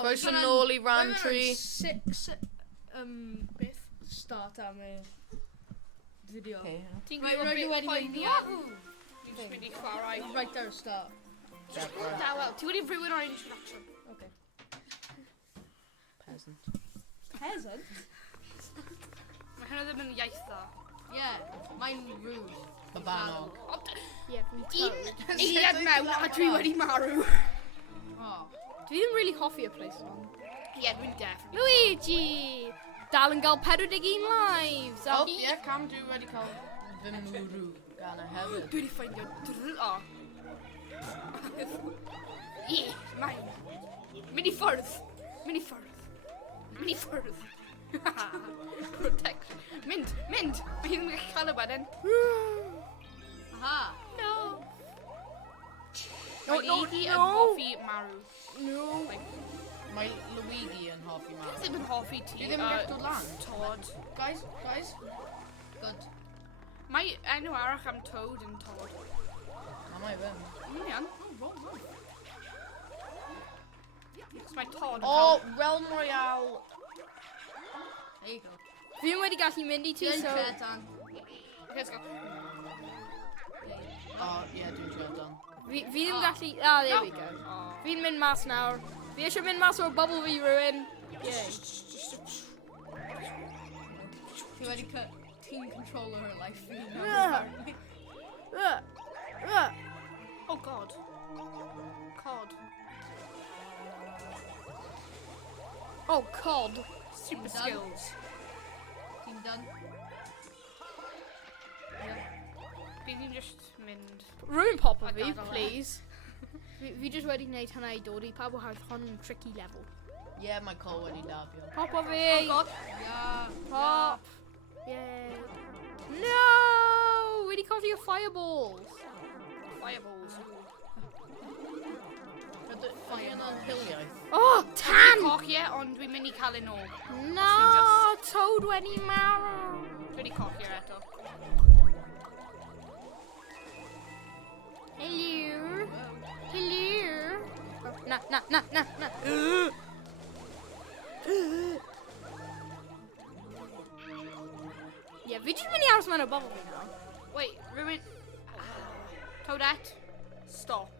Goes yn ôl I Rhan tree. 6 beth start am y video. Ti'n Right, gwybod rhaid i beth wedi poeni mynd am? Ni'n just mynd I chwarae. Right ar y start. Da, wel, ti wedi rhywun o'r introduction. Okay. Peasant. Peasant? Mae hynny ddim yn iaith dda. Yeah, mae'n rude. Babanog. Yeah, fi'n toad. Eiliad mewn a dwi wedi marw. Oh. Dwi ddim really hoffi y place yma. Ie, dwi'n definitely. Luigi! Dal yn gael 41 lives. Oh, ie, Cam, dwi wedi cael fy mwrw gan y hefyd. Dwi wedi ffeindio o. Ie, mae'n... Mynd I ffwrdd. Mynd I ffwrdd. Mynd I ffwrdd. Protection. Mynd. Mae hi'n gallu cael y wedyn. Aha. No. No, Mae no, Luigi yn no. hoffi marw. No. Mae Luigi yn hoffi Dwi marw. ddim yn hoffi ti. Dwi ddim yn gallu dod lan. Toad. Guys. Good. Mae enw arall am Toad yn Toad. A mae ddim. Iawn. Mae Toad yn O, Realm Royale. There you go. Fi ddim wedi gallu mynd I ti, Dwi'n so... credan. Okay, let's go. O, ie, dwi'n trio dan. Fi ddim gallu... Ah, there we go. Oh. Fi'n mynd mas nawr. Fi eisiau mynd mas o'r bubble fi rhywun. Yay. Ti wedi team controller her life. Oh god. Cod. Oh, cod. Super Done. skills. Ti'n done? Fi ddim just mynd. Rhywun pop o I fi, gadael e. please. Fi just wedi gwneud hynna I dod I pawb o hawdd hon yn tricky level. Ie, mae Cole wedi dafio. Pop o fi! Oh god. Yeah. Pop! Yay! No! Wedi cofio fireballs! Fireballs. Mae yn anhiliaeth. Oh, tan! Cochie, ond dwi'n mynd I cael un ôl. No! Toad wedi marw! Dwi wedi cochio eto. Hello? Hello? Oh, na. Yeah, fi jyst mynd I aros mewn o bobl fi nawr. Wait, rhywun... Toadette, stop.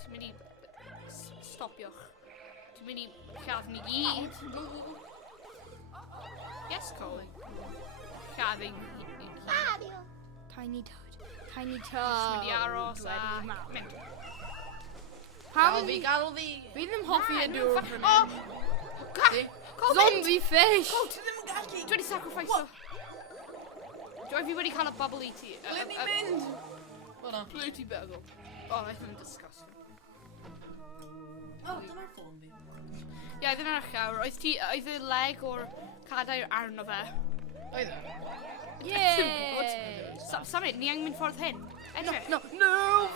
Ti'n mynd I... Stopiwch. Ti'n mynd I lladd ni gyd. Yes, Cole. Lladd ni gyd. Tiny Toad. Tiny Mynd Toad. I aros a... Wedi marw. Mynd. Gadw fi. Fi ddim hoffi y dŵr. Oh! Zombie fish! Cole, ti ddim yn gallu! Dwi wedi sacrifice o. Dwi fi wedi cael y bubble I ti. Ble ni'n mynd? Hwna. Ble ti feddwl? Oh, that's disgusting. O, dyma'r ffôn fi. Ie, iddyn nhw'n llawr. Oedd y leg o'r cadair arno fe. Oedd e? Yay! Symud, ni angen mynd ffordd hyn. Edrych. No,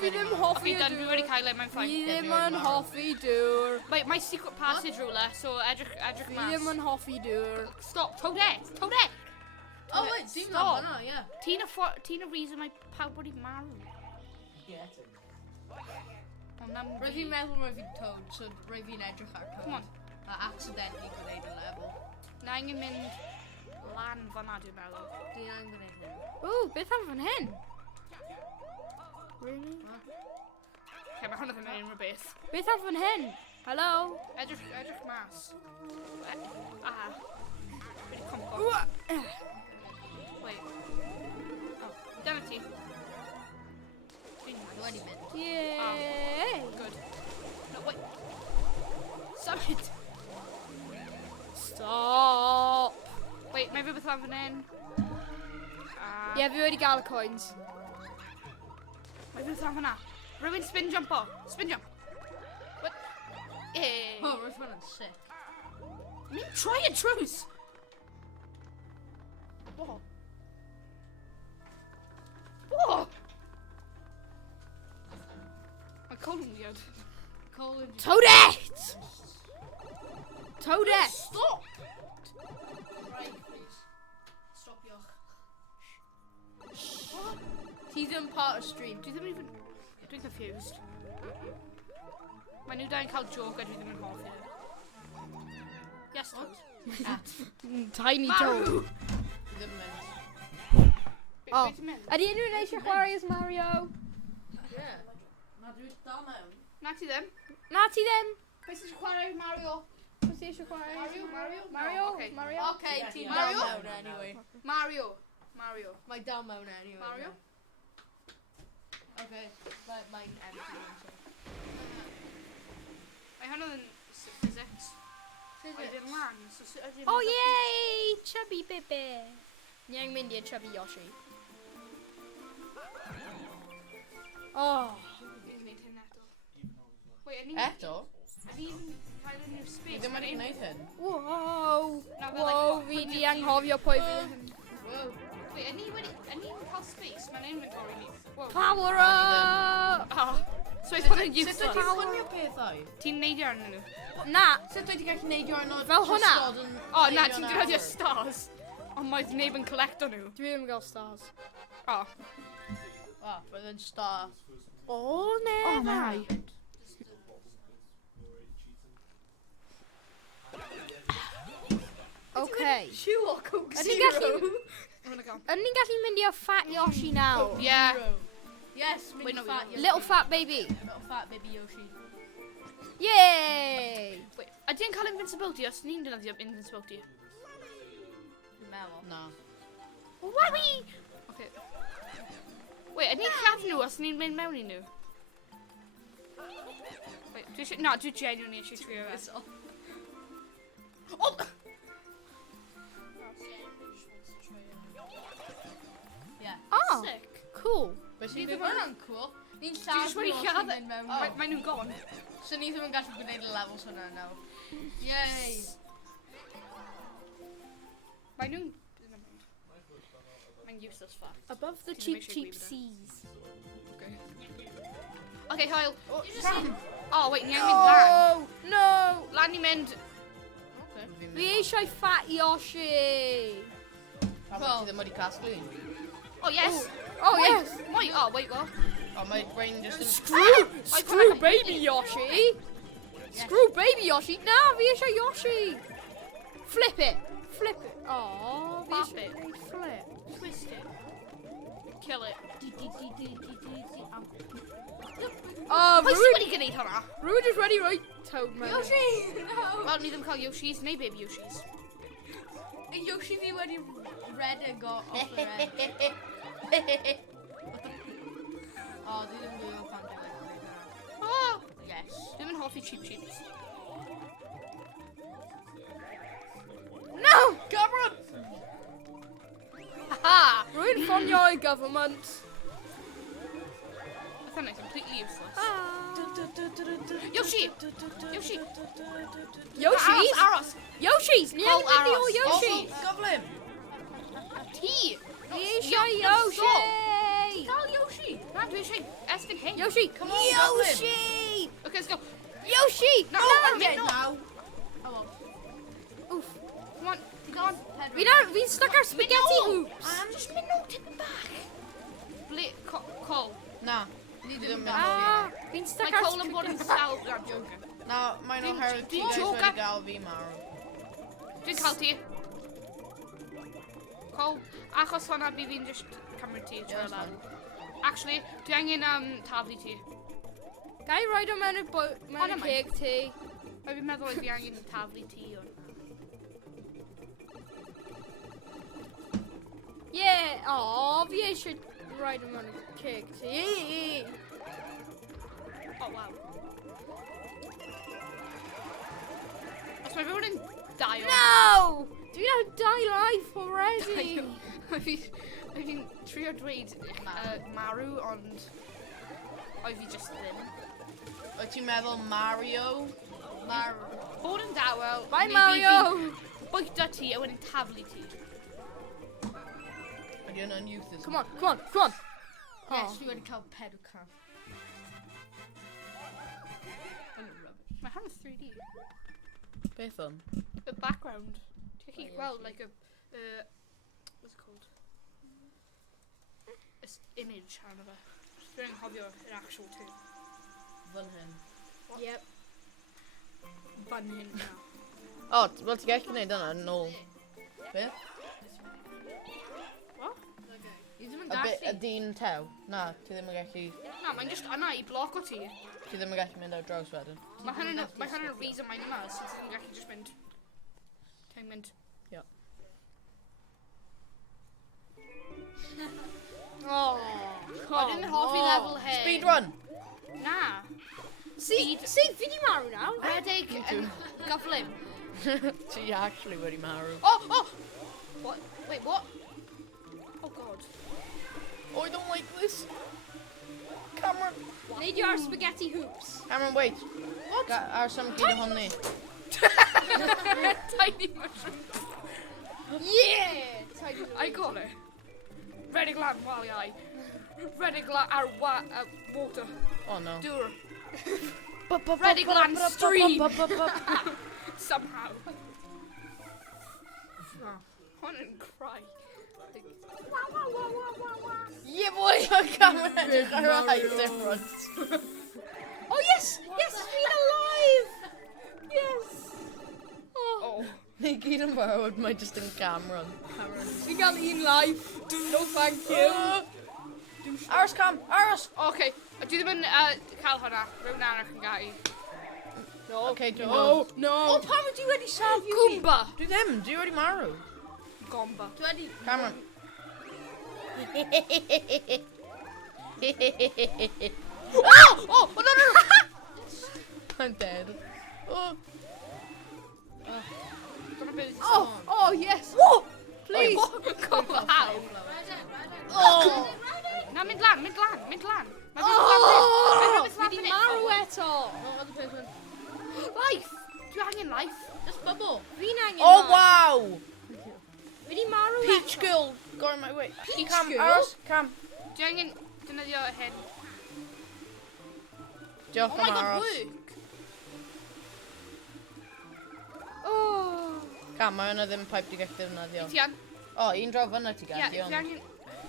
fi ddim hoffi Fi y dan, dwi dŵr. wedi cael ei, mae'n ffain. Fi ddim yn hoffi dŵr. Mae secret passage rhywle, so edrych Fi mas. ddim yn hoffi dŵr. Stop, Toadette! Toadette! Oh wait, ti'n Stop. mynd fanna, yeah. Ti'n y reason mae pawb wedi marw. Ond am Roedd fi'n meddwl roedd fi'n toad, so roedd fi'n edrych ar Come on. toad. A accidentally gwneud y level. Na angen mynd lan fanna, dwi'n meddwl. Dwi'n angen gwneud hyn. Ooh, beth am fan hyn? Really? Okay, mae hwnna ddim yn unrhyw beth. Beth am fan hyn? Hello? Edrych mas. Wedi compo. Wait. Oh, dyma ti. Dwi wedi mynd. Yay! Good. No, wait. Symud. Stop! Wait, mae rhywbeth am fan hyn. Ie, fi wedi gael y coins. Mae rhywbeth am fanna. Rhywun spin jump o. Spin jump. What? Oh, roedd hwnna'n sick. Try and truce. Whoa. Whoa. Mae Cole yn weird. Colin. Toadette! Toadette! Stop. Right, please. Stopiwch. Ti ddim part of stream. Dwi ddim even... Dwi'n confused. Mae nhw da'n cael joke a dwi ddim yn hoffi. toes. Tiny Mario! toe. Ddim yn mynd. Oh. Be ti'n mynd? Ydy unrhyw un eisiau chwarae as Mario? Ie. Na, dwi'n dal mewn. Na ti ddim? Na ti ddim. Pwy sy'n chwarae Mario? Pwy ti eisiau chwarae? Mario? Okay. Mario? Okay, ti'n Mario? dal mewn anyway. Mario. Mae dal mewn anyway. Mario? Okay, mae'n empty. Mae hwnna yn physics. Oedd yn Rhan. Oh yay! Chubby baby. Ni angen mynd i'r chubby Yoshi. Oh. Eto? Ydy'n cael yn i'r space? Ddim yn gwneud hyn. Wow. Na, fel Wow, like, fi di anghofio pwy fi. Wait, ydy'n cael space? Mae'n inventory ni. Wow. Power up! Oh. So it's hwnna'n Sut useless. wyt ti'n chwynio pethau? Ti'n neidio arnyn nhw? Na. Sut wyt ti'n gallu neidio arno? Fel hwnna? Oh, na, ti'n defnyddio stars. Ond mae neb yn collecto nhw. Dwi ddim yn gael stars. Oh. Oh, roedd yn star. Oh, never. Okay. Sure, Coke Ydy ni'n gallu... I'm gonna go. Ydy ni'n gallu mynd i'r fat Yoshi nawr? Yeah. Yes, Wait, no, fat we Yoshi. Little fat baby. Little fat baby Yoshi. Yay! Wait, ydy'n cael invincibility os ni'n defnyddio invincibility? Dwi'n meddwl. Na. Wowie! Okay. Wait, ydy'n lladd nhw os ni'n mynd mewn i nhw? Wait, dwi genuinely eisiau trio fe. Oh! Yeah. Oh, Sick. cool. Be Ni sy'n ddim digwydd? yn cool. Ni'n Dwi lladd jyst wedi nhw os lladd ni'n mynd mewn. Mae nhw'n gone. So ni ddim yn gallu gwneud y levels hwnna nawr. Yay! Mae nhw'n... Mae'n useless fact. Above the Didn't cheap, make sure cheap we seas. Okay, Hoyle. Rhan! Oh, wait, ni angen mynd lan. Oh, no! Lan ni mynd. Fi eisiau fat Yoshi. Pam ti ddim wedi casglu un? Oh, yes. Oh, yes. Wait, oh, wait, what? O, mae Brain just yn... Screw baby Yoshi. Screw baby Yoshi. No, fi eisiau Yoshi. Flip it. Flip it. Oh, fi Flap eisiau it. gwneud flip. Twist it. Kill it. Oh, Oes ti Rwan wedi gwneud hwnna? is ready right toad man. Yoshi! No! Wel, ni ddim cael Yoshis neu baby Yoshis. Y Yoshi fi wedi redeg off yr edge. Oh, dwi ddim yn gwybod pan dwi'n gwneud hwnna. Oh! Yes. Ddim yn hoffi cheap cheeps. No! Cameron! Haha! Rwy'n ffonio i government. I found it completely useless. Ah. Yoshi! Yoshi! Yoshis? Aros! Yoshis! Ni Call angen mynd i o Aros. Yoshis. Gyflym! T! Ni eisiau Yoshi! Call Yoshi! Na, dwi eisiau estyn hyn. Yoshi! Come on, Goblin. Yoshi! Okay, let's go. Yoshi! No, No! I'm dead now. Oof. Come on. Come on. Fi'n stuck ar spaghetti hoops. I'm just mynd nôl tipyn bach. Ble... Cole. Na. Ni ddim yn Ah, mynd. fi'n Mae stuck ar Cole yn bod yn sal... I'm joking. Na, mae'n Dwi'n- oherwydd ti dwi'n guys jocan. wedi gael fi marw. Dwi'n cael ti. Cole, achos hwnna fi fi'n just cymryd ti trwy that's lan. Actually, dwi angen taflu ti. Ga i roed o mewn y Hwnna mae'n- ceg ti? Mae fi'n meddwl fi angen taflu ti o'n... Yeah! Aw, fi eisiau roed o mewn y ceg ti. Oh, wow. Os mae rhywun yn dau o... No! Dwi ar 2 life already. Mae fi'n trio dweud marw, ond... Oedd fi just ddim. Wyt ti'n meddwl Mario? Bod yn dawel... Bye, neu Mario! fi'n bwyta ti a wedyn taflu ti. Ydy hwnna'n useless. Come on, come on, come on. Yes, dwi wedi cael pedw can. Mae hwn yn 3D. Beth o'n? The background. Ti'n gallu gweld, like a... what's it called? Image, arno fe. Dwi'n anghofio yr actual term. Fan hyn. Yep. Fan hyn, na. O, wel ti'n gallu gwneud yna yn ôl. Beth? Ti ddim yn Y gallu. dyn tew? Na, ti ddim yn gallu... Na, mae'n just yna i bloc o ti. Ti ddim yn gallu mynd ar draws wedyn. Mae hynny'n y reason mae'n yma, so ti ddim yn gallu just mynd. Ti'n mynd. Oh, Wedyn hoffi level hyn. Speedrun! Na. See, fi di marw nawr. Rhedeg yn gyflym. Ti actually wedi marw. Oh! What? Wait, what? Oh god. Oh, I don't like this. Cameron. Neidio ar spaghetti hoops. Cameron, wait. What? Ar some gyd ohoni. Tiny mushroom. Yeah! Tiny I got it. Redig lan wal iau. Redig lan ar water. Oh no. Dŵr. Redig lan stream. Somehow. Hon yn cry. Yeah, boy! Cameron edrych ar y height difference. Oh yes! Yes, fi'n alive! Yes! Oh. Ni gyd yn barod, mae just yn Cameron. Fi'n gael un life. No thank you. Aros, Cam! Aros! Okay, dwi ddim yn cael hwnna. Rwy'n arach yn gau. No. Okay, dwi'n No. dod. No. Oh, pam ydw i wedi safio fi? Goomba. Dwi ddim, dwi wedi marw. Gomba. Dwi wedi... Cameron. Oh, no. I'm dead. Oh. Dyna beth. Oh, yes. Whoa! Please. Gomba, how? Oh! Na, mynd lan. Oh! Fi di Mynd marw eto. No, other person. Life. Dwi angen life. Just bubble. Fi'n angen Oh, life. wow! Fi di marw eto. Peach girl, going my way. Peach Cam, girl? Aros, Cam. Dwi angen defnyddio hyn. Diolch Oh my am god, aros. work. Oh. Cam, mae hwnna ddim pipe di gallu defnyddio. Ti an? O, un draw fyna ti Ie, gallu, dwi ond... angen...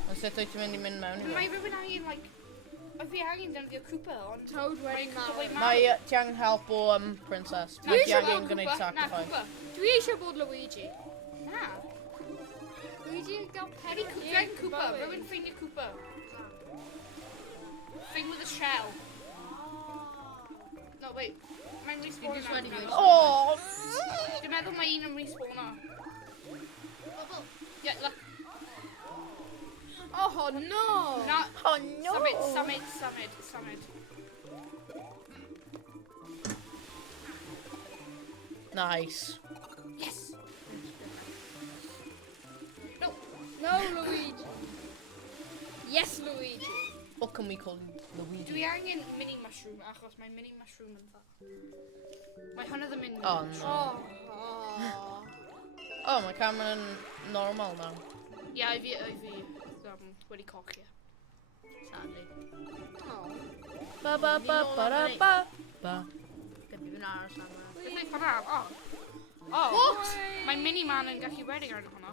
Ond sut wyt ti'n mynd i mynd mewn i Mae fe? rhywun angen, like... Mae fi angen defnyddio Cooper, ond... Toad wedi marw. Mae ti angen help o princess. Na, Mae ti eisiau angen bod gwneud Cooper. Na, sacrifice. Cooper. Dwi eisiau bod Luigi. Na. Luigi yn gael Dwi angen Cooper. Rhywun ffeindio Cooper. Thing with a shell. No, wait. Mae'n respawner. just wedi nawr. gweud. Oh! Dwi'n meddwl mae un yn respawner. Bubble. Yeah, look. Oh no! Na. Oh no! Symud. Nice. Yes. No. No, Luigi. Yes, Luigi. What can we call Dwi Luigi? angen mini mushroom achos mae mini mushroom yn dda. Mae hwnna ddim yn... Oh no. Oh. Oh, mae Cameron yn normal now. Ie, i fi wedi cocio. Sadly. Oh. Ba ba ba ba da ba ba. Gyda fi'n aros am yna. Dwi'n gwneud hwnna, oh. What? Mae mini man yn gallu redig ar hwnna.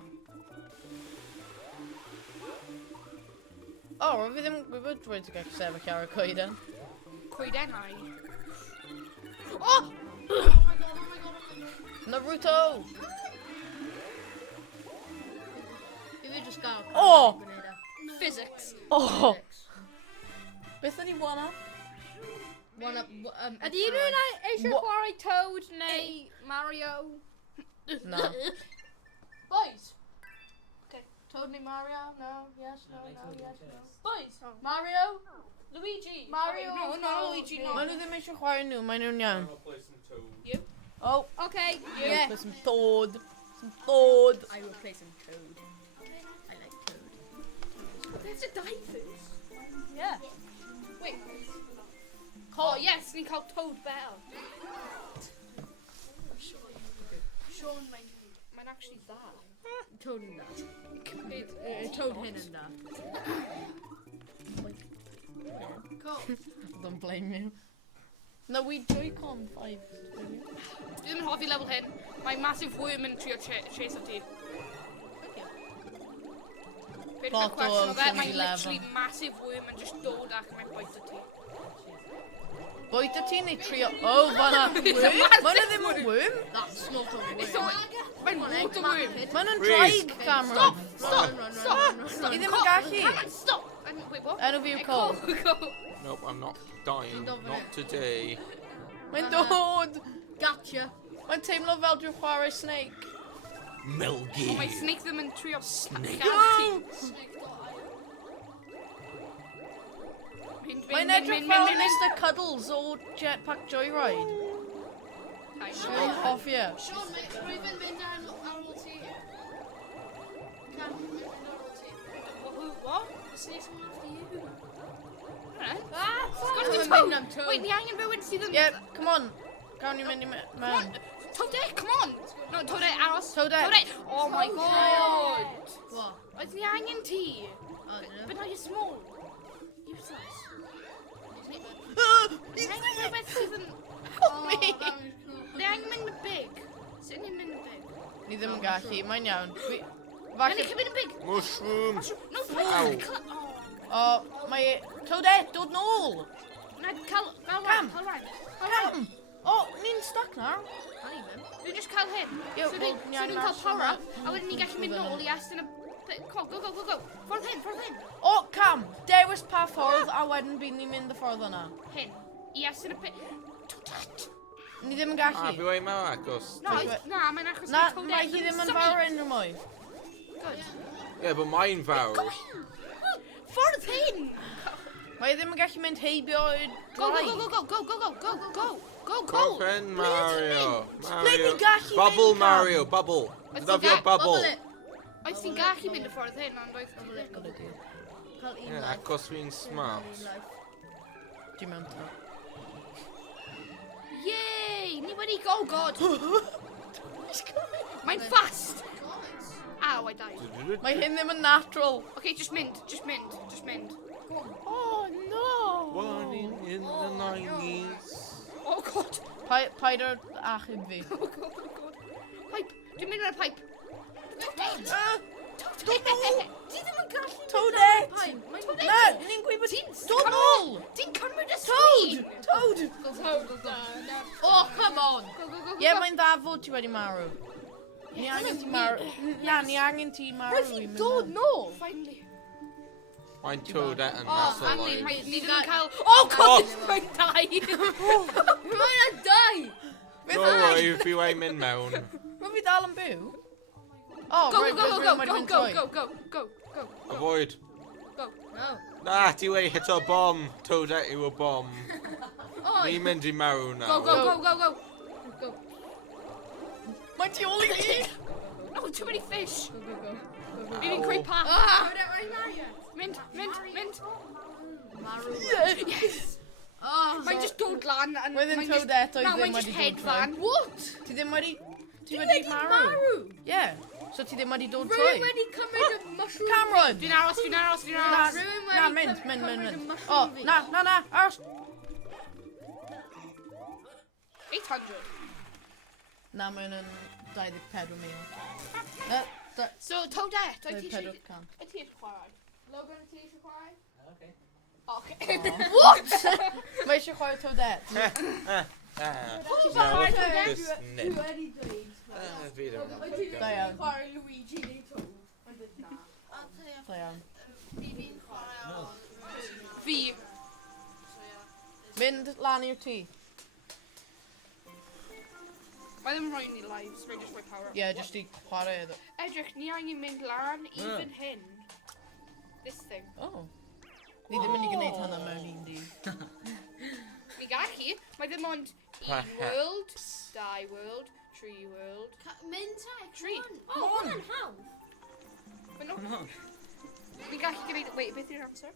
Oh, fi ddim yn gwybod drwy ti'n gallu sefyll ar y coeden. Coedenau. Oh! Naruto! Fi fi just gael... Oh! Physics. Oh! Beth ydi one up? One up... Ydy unrhyw un eisiau What? chwarae Toad neu Mario? Na. Boys! Toad neu Mario? No, yes, no, yes, no. Boys! Mario? Luigi. Mario? No, no, Luigi, no. Maen nhw ddim eisiau chwarae nhw, maen nhw'n iawn. I'll play some Toad. You? Oh, Okay, yeah. yeah. Some Toad. Some Toad. I will play some Toad. I like Toad. We have to die first. Yeah. Wait. Oh, yes, ni'n cael Toad Bell. Sean, mae'n actually dda. Toad yn da. Toad hyn yn da. Cool. Don't blame you. No, we Joy-Con 5. Dwi ddim yn hoffi level hyn. Mae massive worm yn trio chase o ti. Beth Lot yw'r cwestiwn o o fe? Mae funny level. literally massive worm yn just dod ac mae'n boet o ti. Bwyd y ti'n ei trio... O, fan'na. Fan'na ddim yn worm. That's not a word. It's not... Mae'n water worm. Mae'n Freeze. traig, Cameron. Stop. I ddim yn gallu. Cameron, stop. Wait, what? Enw fi yw Cole. Go. Nope, I'm not dying. Not today. Mae'n dod. Gotcha. Mae'n teimlo fel dwi'n chwarae Snake. Melgy. Mae Snake ddim yn trio... Snake. Mae'n edrych fel Mr Cuddles o Jetpack Joyride. Dwi'n hoffi. Sean, rwy'n mynd ar ôl ti. Can mynd ar ôl ti. What? Say someone after you. Wait, ni angen rhywun sydd yn... Yeah, come on. Gawn ni mynd i mewn. Toadette, come on! No, Toadette, aros. Toadette. Oh my god! What? Oes ni angen ti? Oh, no. But now you're small. Useless. Ni angen rhywbeth sydd yn... Ni angen mynd yn big. Sut ni'n mynd yn big? Ni ddim yn gallu, mae'n iawn. Na ni Falle... mynd yn big. Mushrooms. No, Ow. O, mae... Toadette, dod nôl! Na, cael Cam. Rhan. Cam! O, ni'n stuck na. Dwi'n just cael hyn. Ie, So wel, dwi'n ni angen cael mas power yma. up, a wedyn ni gallu mynd nôl i estyn y... Go. Ffordd hyn. O, Cam! Dewis pa ffordd, a wedyn bydd ni'n mynd y ffordd yna. Hyn. I estyn y pit. Toadette. Ni ddim yn A gallu. fi wedi mewn agos. No, mae'n achos Na, Toadette. mae hi ddim yn fawr unrhyw mwy. Good. Ie, but mae'n fawr. Ffordd hyn! Mae hi ddim yn gallu mynd heibio i'r Go. Coffin Mario. Ble ni'n gallu Bubble mynd, Cam? Mario, bubble. Dyna fi o bubble. Oes ti'n gallu mynd y ffordd hyn, ond oes ti'n... Ie, agos fi'n smart. Dwi'n mewn to. Yay! Ni wedi... Oh god! Mae'n fast! Ow, I died. Mae hyn ddim yn natural. Okay, just mynd. Oh, no! One in the 90s. Oh god! Paid o'r achub fi. Oh god. Pipe! Dwi'n mynd ar y pipe. Dod nôl! Ti ddim yn gallu... Toadette! Na, ni'n gweud bod ti'n... Dod nôl! Ti'n cymryd y Toad! Oh, come on. Go. Ie, mae'n dda fod ti wedi marw. Ni angen ti marw. Na, ni angen ti marw i mynd mewn. nôl! Finally. Mae'n Toadette yn Finally, massive. ni ddim yn cael... Oh god! Mae'n dau! Mae'n dau. No way, fi wedi mynd mewn. Mae fi dal yn byw? Oh, Go. Go. Avoid. Go. No. Na, ti wedi hit o bom. Toadette yw y bom. Ni'n mynd i marw nawr. Go. Mae ti ôl i fi! No, too many fish. Ni'n creep past. Mynd. Yes. Mae'n just dod lan. Wedyn Toadette oedd ddim Mae'n wedi just head dod fan. trwy. What? Ti ddim wedi... Ti wedi marw? Ie. So ti ddim wedi dod trwy? Rwy'n wedi cymryd y mushroom. Cameron! Dwi'n aros. Na, mynd. O, na, aros. 800. Na, mae'n yn 24,000. So, Toadette, I teach you... 24,000. I teach you chwarae. Logan, ti eisiau chwarae? Okay. Mae eisiau chwarae Toadette. No, just nip. wedi dweud. Fi ddim. Da iawn. Chwarae Luigi neu to. Da iawn. Fi. Mynd lan i'r tŷ. Mae ddim rhoi ni lives, mae'n just rhoi power up. Ie, jyst i chwarae iddo. Edrych, ni angen mynd lan i fan hyn. This thing. O. Ni ddim yn mynd i gwneud hwnna mewn un dydd. Ni gallu. Mae ddim ond un world, 2 world, 3 world. Mynd ta, Tree. Oh, hwnna'n hawdd. Ni gallu gwneud... Wait, beth yw'r amser?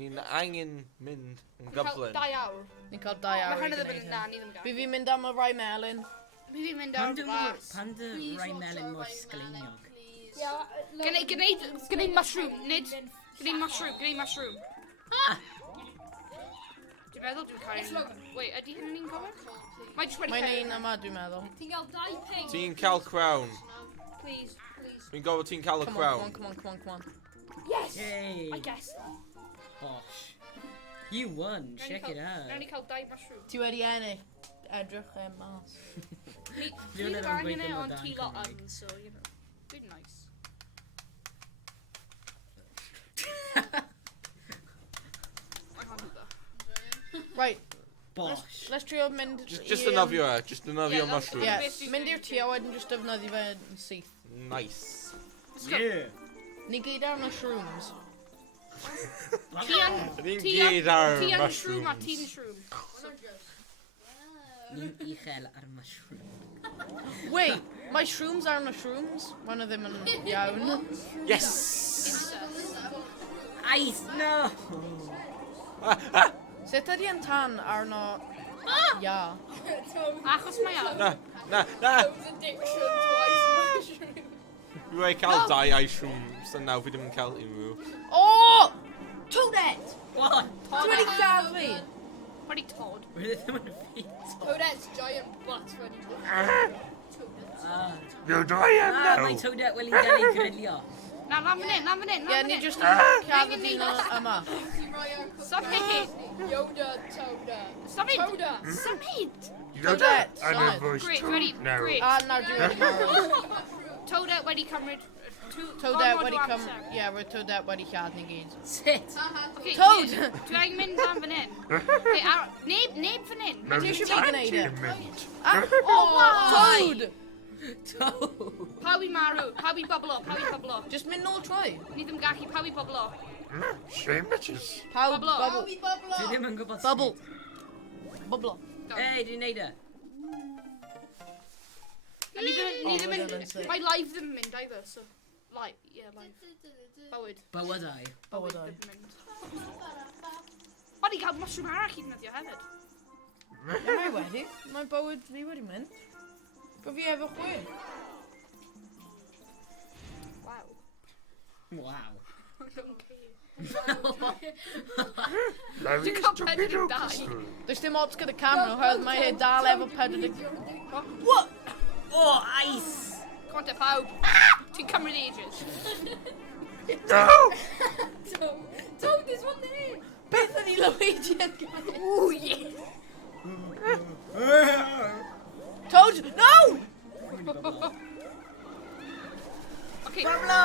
Ni'n angen mynd yn Ni'n cael gyflym. 2 awr. Ni'n cael 2 awr Mae i hynny ddim gwneud yn... Na, hyn. ni ddim yn Fi gallu. fi'n mynd am y rai melyn. Fi fi'n mynd ar glas. Pan dy rai melyn mor sgleiniog. Gwneud mushroom, nid. Gwneud mushroom. Dwi'n meddwl dwi'n cael... Wait, ydy hyn ni'n gofyn? Mae jyst wedi Mae'n un yma, dwi'n meddwl. Ti'n gael 2 ping. Ti'n cael crown. Please. Fi'n gofod ti'n cael y Come crown. on. Yes! Yay! I guess. Bosh. You won. Check it out. Rha'n i cael 2 mushroom. Ti wedi ennill. Edrych mas. You're Ni never ddim angen breaking e, the ond Dan ti lot Cymraeg. yn, so, you know. Dwi'n nice. I can't do that. Right, Bosh. let's trio mynd... Just i, another your, just another your that's- mushroom. Yeah, Basically- mynd i'r tio wedyn just defnyddio fe yn syth. Nice. Let's go. Yeah. Ni gyd ar y shrooms. Ti yn... Ni'n Ti gyd ar Ti yn shroom a mushrooms. ti'n shroom. Ni'n uchel ar mushroom. Wait, my shrooms are the shrooms? One of them yn iawn. Yes! Ice, no! Sut ydi yn tan arno... Ia. Achos mae ar. Na, na, na! Addiction twice mushroom. Fi wedi cael 2 ice shrooms, a nawr fi ddim yn cael unrhyw. O! Toadette! What? Ti wedi gael fi? Pwedi tod. Where did them feet? Toadette's giant butt when he You're drying Mae Toadette wedi gael ei grilio. Na, na fan hyn, na fan hyn, na Ie, fan ni hyn. just yn cael y dyn yma. Symud! Yoda, Toda. Symud! Toda. Symud! Toadette, solid. Great, ready, great. A nawr dwi wedi marw. Toadette wedi cymryd... Toadette wedi cym... Ie, roedd Toadette wedi lladd ni gyd. Sit! Okay, Toad! Dwi angen mynd am fan hyn. Okay, neb fan hyn. Ti eisiau fi gwneud e? O, Toad! Toad! Pawb i marw, pawb i boblo, pawb i boblo. Just mynd nôl troi. Ni ddim gallu, pawb i boblo. Pawb, Bubble. bubble. Dwi ddim yn gwybod Bubble. Bubble. Ei, dwi'n neud e. Ni ddim Oh, yn... Mae live ddim yn mynd either, so... Live, yeah, live. Bywyd. Bywydau. Bywydau. Ddim yn mynd. O'n i gael mushroom arall i ddefnyddio hefyd. Ie, mae wedi. Mae bywyd fi wedi mynd. Bo fi efo chwe. Wow. Wow. Dwi'n cael 42. Does dim odds gyda camera, oherwydd mae e dal efo 40... What? Oh, ice! Conte pawb. Ti'n cymryd ages. Toad is one there. Beth ydi Luigi yn gael? Ooh, yeah. Toad, no! Okay, Babla!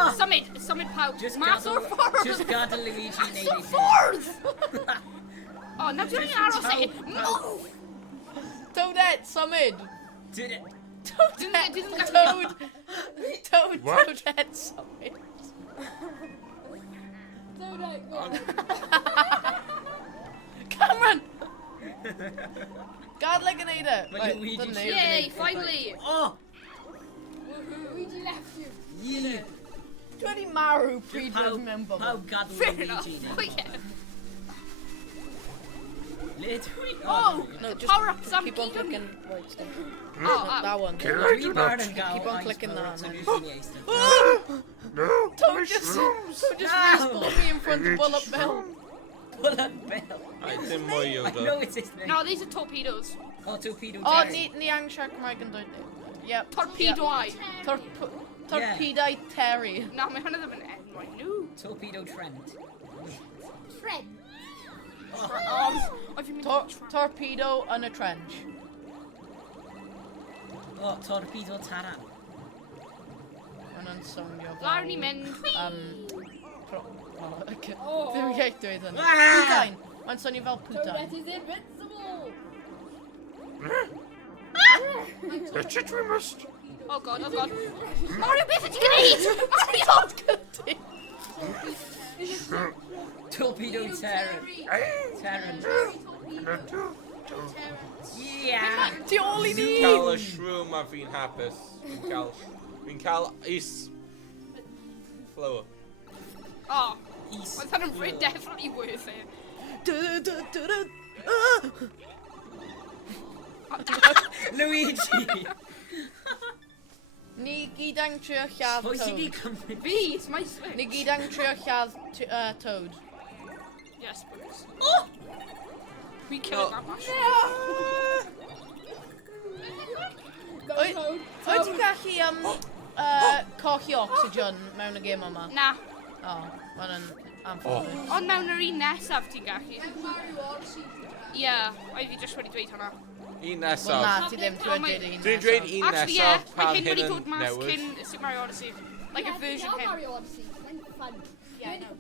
symud pawb. Just Mas o'r gadael... ffordd. Just gadael Luigi neud ei Ffordd! O, na dwi'n Just aros e. pawb- Move! Toadette, symud! Dwi'n... Toadette, Toad! Toad, Toadette, symud! Toadette, go. Cameron! Gadle gwneud e. Mae Luigi dyn ni. sy'n Yay, gwneud finally. Oh! Luigi left you. Yeah! Dwi wedi marw pryd Pawb, roedd mewn bobl. pawb gadael Fair enough. Luigi Oh, neud. yeah. Le dwi'n... Oh! No, just Power up some keep on kingdom. clicking right stick. Oh, That one. Dwi bar yn gael Keep on ice clicking power that, to man. Luigi neud. Toad just respawned me in front of Bullet Bill. Bullet Bill. I dim mwy I Yoda. know it's his name. No, these are torpedoes. Oh, torpedo O, Terry. ni angen Cymraeg yn dweud. Yep. Torpedo-eye. Torpedau Terry. Na, mae hwnna ddim yn enw. No. Torpedo Trent. Friend. Oh, fi'n mynd i try. Torpedo yn y trench. Oh, torpedo Taran. Mae'n yn sonio fel... Lawr ni mynd. Ddim iaith dweud hynny. Ah! Pwdain. Mae'n sonio fel pwdain. Toadette is invincible. Oh god, oh god. Mario, beth ydych chi'n gwneud? Mario! Torpedo Terran. Terran. Yeah! Ti ôl i ni! Fi'n cael y shroom a fi'n hapus. Fi'n cael is... Flower. Oh, East. oedd hwnna'n really definitely worth it. Luigi! Ni gyd ang trio lladd Pwy sy'n di Toad. cymryd? Fi, it's my switch. Ni gyd ang trio lladd Toad. Yes, please. Oh! We killed that mushroom. Wyt ti'n gallu colli oxygen mewn y gêm yma? Na. O, mae'n yn Am Oh. ffodus. Ond mewn yr un nesaf ti'n gallu. Mario Odyssey. Ie, oedd fi just wedi dweud hwnna. Un Wel nesaf. na, ti ddim dweud un Dwi'n dweud un Actually, ie, nesaf mae pan hyn hyn wedi yn dod mas newid. cyn Super Mario Odyssey. Like a version hyn. Mario Odyssey. Mae'n fun. Yeah, I know.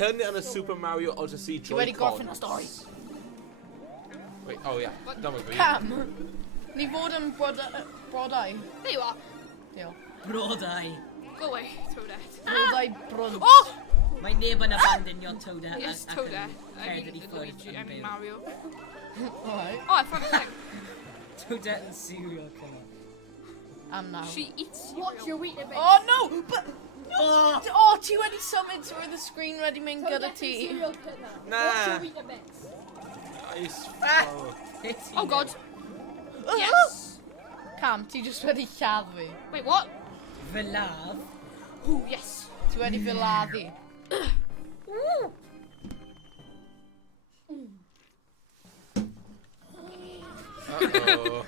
Hyn yn y Super Mario Odyssey Ti wedi gorffen y Joy-Cons. stori. Wait, oh yeah, dyma fi. Cam, ni fod yn brodau. There you are. Diolch. Brodau. Go away, Toadette. Brodau brwnt. Oh! Mae neb yn abandonio Toadette. Yes, ac yn Toadette. I cerdded i mean, ffwrdd Luigi, yn I mean byw. Mario. Alright. Oh, I found a thing. Toadette yn serial killer. Am nawr. She eats Watch cereal. your Weetabix. Oh no! But, Oh! oh, ti wedi symud trwy the screen wedi mynd gyda Toadette ti. and serial killer. Nah. Watch your Weetabix. Ice Ah. flower. Oh god. Yes. Cam, ti just wedi lladd fi. Wait, what? Fy laf. Ooh, yes. Ti wedi fy laddu. Uh-oh. Go,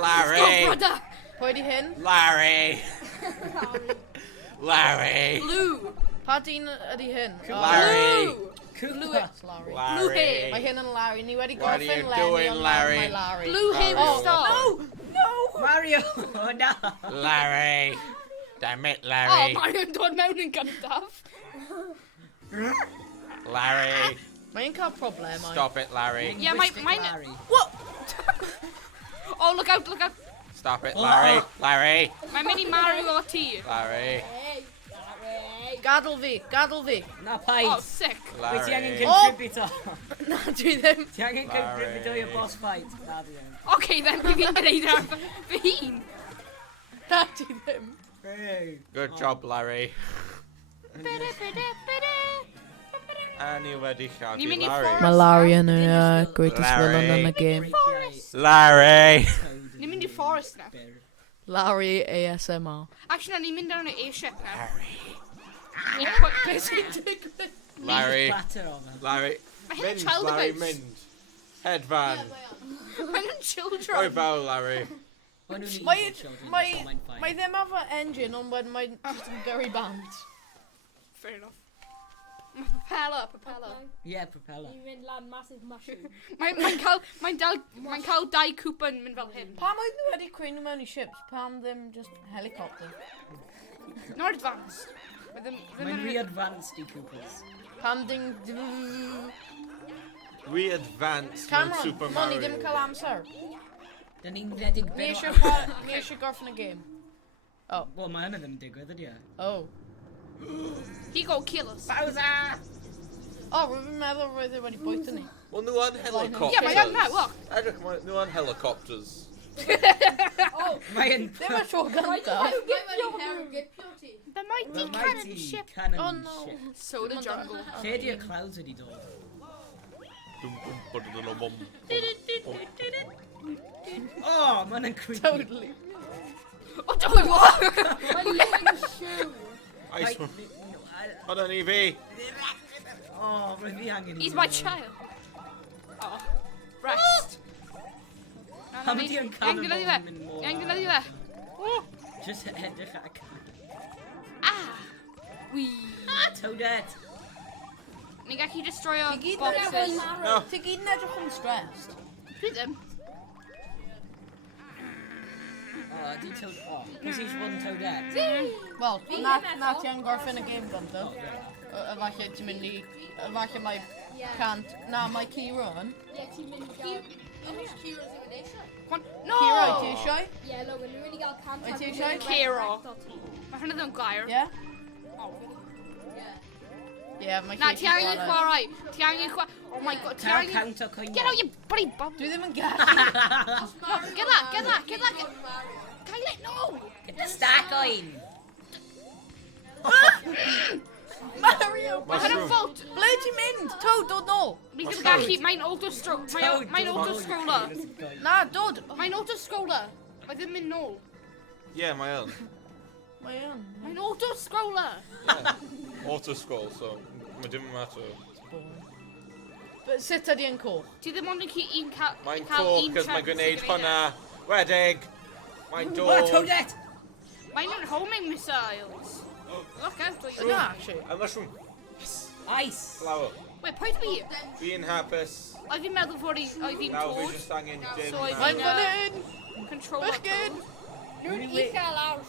Larry! brother. Pwy di hyn? Larry! Larry! Blue. Pa dyn ydi hyn? Larry! Blue. Cwpa. That's Larry. Larry! Mae hyn yn Larry. Ni wedi What are gorffen you Lenny doing, ond Larry? mae Larry. Blue hair Mario. star. No! Mario! Oh no! Larry! Damn it, Oh, Larry! Mario'n dod mewn yn gyntaf. Larry! Mae'n cael problemau. Stop it, Larry! Yeah, Linguistic mine- Larry. What? Oh, look out, look out. Stop it, Larry! Larry! Mae'n mynd i Mario o ti. Larry! Hey, Larry. Gadl fi, gadl fi. Na Oh, paid. sick. Wyt ti angen Larry! contributor? Na, dwi ddim. Ti angen contributor Larry. i'r boss fight? Na di angen. Okay, then, fi fi'n gwneud ar fy hun. Na, dwi ddim. Hey. Good job, Larry. A ni wedi Ni lladd mynd i Larry. fforest. Mae Larry yn y greatest Larry. villain yn y game. Larry! Ni'n mynd i forest na. Larry ASMR. Actually, na, ni'n mynd ar yn y airship na. Beth sy'n digwydd? Larry! Platter o fe. Larry! Mae hyn yn Mynd, child Larry, abuse. mynd! Headband! Mae'n yn Oi children. fel, Larry! O'n nhw'n Mae, evil children, mae, so mae'n fine. mae ddim efo engine ond wedyn mae'n just yn gyrru band. Fair enough. Propeller. Yeah, propeller. Ni'n mynd lan massive mushroom. Mae'n cael dau cwpa yn mynd fel hyn. Pam oedd nhw wedi creu nhw mewn i ships? Pam ddim just helicopter? Not advanced. Mae'n re-advanced i Coopers. Pam ddim... Re-advanced mewn Cameron, Super mo ni Mario. ddim yn cael amser. Da ni'n redig Ni bero... eisiau gorffen y game. Wel, mae hynny ddim yn digwydd, ydi e? Oh. He go kill us. Bowser! Oh, rwy'n meddwl roedd e wedi bwyta ni. Wel, nhw yn helicopters. Yeah, mae am na, look. Edrych, nhw yn helicopters. Mae'n... Ddim yn tro gyntaf. The mighty The cannon mighty ship. cannon Oh no. ship. So the jungle. Lle di'r clouds wedi dod? Dum, dum, ba-da-da-da, bum. Oh, mae'n yn creepy. Totally. Oh, don't what? Mae'n living shoe. Ice one. Hwna ni fi. Oh, roedd fi angen i He's fi my mewn. child. Oh. Rest. Pam ydi yn cannonball yn I'n mynd mor gynnu lawr? fe. Just edrych ar y can. Ah. Wee. Toadette! Ni'n gallu destroyo Ti gyd yn boxes. edrych No. Ti gyd yn edrych yn stressed. Dwi ddim. Oh, di Toad... Oh, cos he's one Toadette. Wel, na ti yn gorffen y game gyntaf. Oh, Efallai ti'n mynd i... Efallai mae cant... Na, mae Kieran. Ie, ti'n mynd gael... Ymwys Kira's even eisiau. No. Kira, ti eisiau? Ie, Logan, ni'n mynd i gael cant. Wyt ti eisiau? Kira. Mae hwnna ddim gair. Ie? Oh. Ie, mae Na, Kira ti angen chwarae. Ti angen chwarae. Oh my god, ti Cael angen... count o coinio. Get out, you bloody bum. Dwi ddim yn gallu. No, get that. Cael it, no. Get the stack oin! Mario! Mae hwnna'n fault. Ble ti'n mynd? Toad, dod nôl. Ni ddim gallu, mae'n auto-scroller. Mae'n auto-scroller. Na, dod. Mae'n auto-scroller. Mae ddim mynd nôl. Ie, mae yn. Mae yn. Mae'n auto-scroller. Auto-scroll, so mae dim yn matter. But sut ydi yn coch? Ti ddim ond yn un cael Mae'n un coch, cos chance mae'n gwneud i hwnna. Wedig! Mae'n Oh, dod. Toadette! Mae'n yn homing missiles. Look out, Na, actually. A mushroom. Ice. Flower. Wait, paid fi? Fi'n hapus. Oedd fi'n meddwl fod oedd hi'n Nawr fi tod. jyst angen dim So I I'm nawr. fan in! Control Bechgyn! Nhw'n Wait. uchel awr.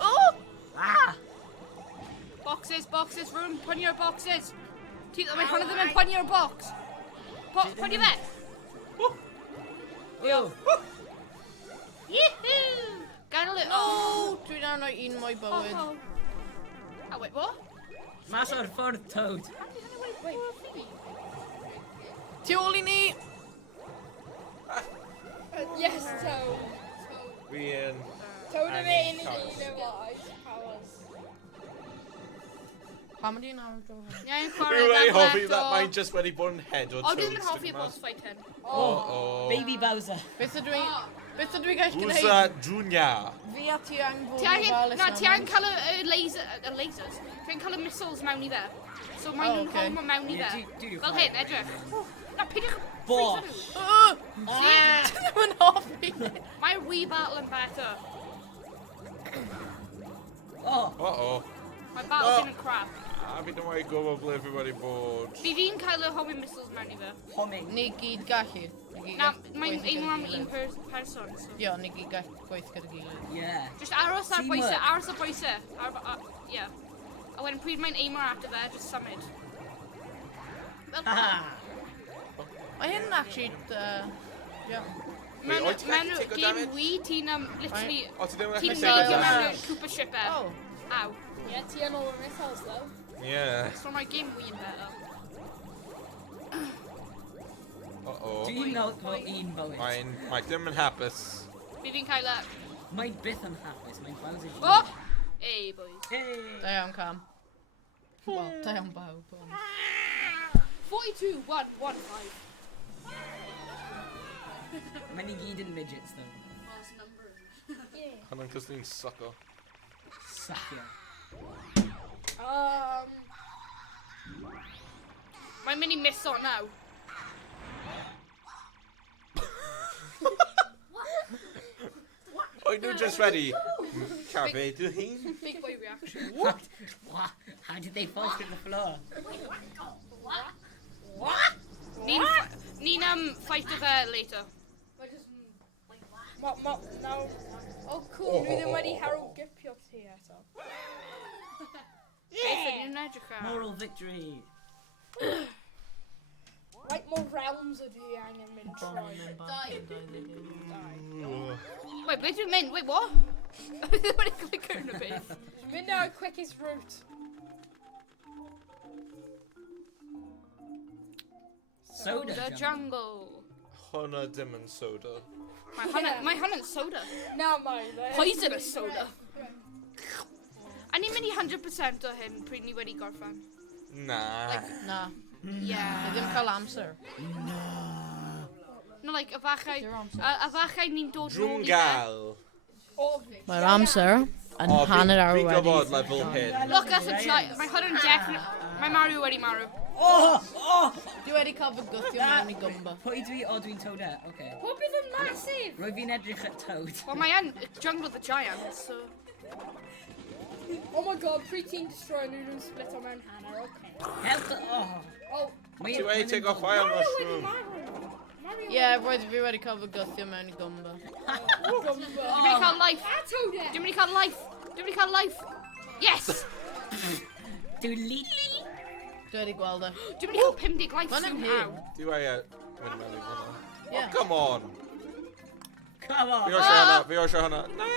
Oh! Ah. Boxes, room, put your boxes. Mae hwn ddim yn put your box. Put your fe. Yo. Yee-hoo! Gan o No! Dwi down o'i un mwy bywyd. Oh, wait, what? Mas o'r ffordd, Toad. Tu ôl i ni! Yes, Toad. Fi'n... Toad yn Angen ein cael. ice powers. Pam ydi nawr, Joe? Ie, yn Fi chwarae wedi hoffi left that o... mae'n just wedi bod yn head o O, dwi Toad. ddim yn hoffi boss fight hyn. Oh. Baby Bowser. Beth ydw i... Beth ydw i gallu Who's gwneud? that Junior? Fi a ti ang fod Ti yn angen... ofalus Na, am ti angen cael y lasers. Ti angen cael y missiles mewn i fe. So mae nhw'n okay. hol mewn i fe. Fel hyn, edrych. Na, peidiwch... Bosh. Oh! See? Ti ddim yn hoffi! Mae'r Wii battle yn better. Oh. Uh-oh. Mae battle yn crap. A fi ddim wedi gwybod ble fi wedi bod. Fi'n cael y homing missiles mewn i fe. Homing. Ni gyd gallu. Ni gyd Na, gallu mae'n gweithio un gyda'i am un gilydd. person. So. Ie, ni gyd gallu gweithio gyda'i gilydd. Yeah. Just aros ar Teamwork. bwysau, aros ar bwysau. Ie. A wedyn pryd mae'n aimer at y fe, just symud. Fel Haha. Mae hyn actually... Ie. Mewn oed ti'n gallu take o game damage? Wii, ti'n literally... O, ti ddim yn Ti'n gallu neidio take mewn damage? i'r Cooper ship e. Oh. Aw. Yeah, ti yn all the missiles though. Yeah. So mae game Wii yn better. Uh-oh. Dwi'n meddwl fod un bywyd. Mae dim yn hapus. Fi'n cael e... Mae'n byth yn hapus. Mae'n Bowser. O! Hey, boys. Hey. Da iawn, Cam. Wel, da iawn bawb. 42, 1, 1, 5. Mae'n i gyd yn midgets, though. Hwna'n cos ni'n sucko. Sacio. Mae'n mynd i miss o naw. Oed nhw just ready? Cafe dy hun? Big boy reaction. What? What? How did they fall through the floor? Ni'n fight o fe later. No. Oh, cool. Nhw ddim wedi haro gipio ti eto. Beth ydyn nhw'n edrych ar? Moral victory. Right, more realms ydi angen mynd troi. Wait, ble dwi'n mynd? Wait, what? Ddim wedi click ar y beth. Mynd ar quickest route. Soda. The jungle. Hwna dim yn soda. Mae hwn yn soda. Na, mae fe. Poisonous soda. A ni'n mynd i 100% o hyn pryd ni wedi gorffen. Na. Na. Ni Yeah. ddim cael amser. No, like, a fachau... Your amser. A fachau ni'n dod nôl Drwn i fe. gael. Mae'r amser yn O, hanner awr fi'n wedi. gwybod level hyn. Look at the giant. Mae hwn yn definitely... Mae Mario wedi marw. Oh! Oh! Dwi wedi cael fy gwythio mewn i gymba. Pwy dwi? O, dwi'n Toadette. Okay. What bydd yn massive? Rwy fi'n edrych at Toad. Wel, mae yn Jungle the Giant, so... Oh my god, pre-teen destroyer nhw nhw'n split o mewn hanner, okay. Help the... Oh! Oh, Mae- Ti wedi take off fire mushroom. Mario Ie, roedd fi wedi cael fy gwythio mewn i gymba. Gumbo. Dwi'n mynd i cael life. Toadette! Dwi'n mynd i cael life. Dwi'n mynd i cael life. Yes! Dwi'n lili. Dwi wedi gweld e. Dwi'n mynd i cael 50 life Mae'n soon. ymhyn. Ow. Ti wedi mynd mewn i hwnna. Ie. Oh, come on. Come Fi on. osio hwnna, fi osio hwnna. No.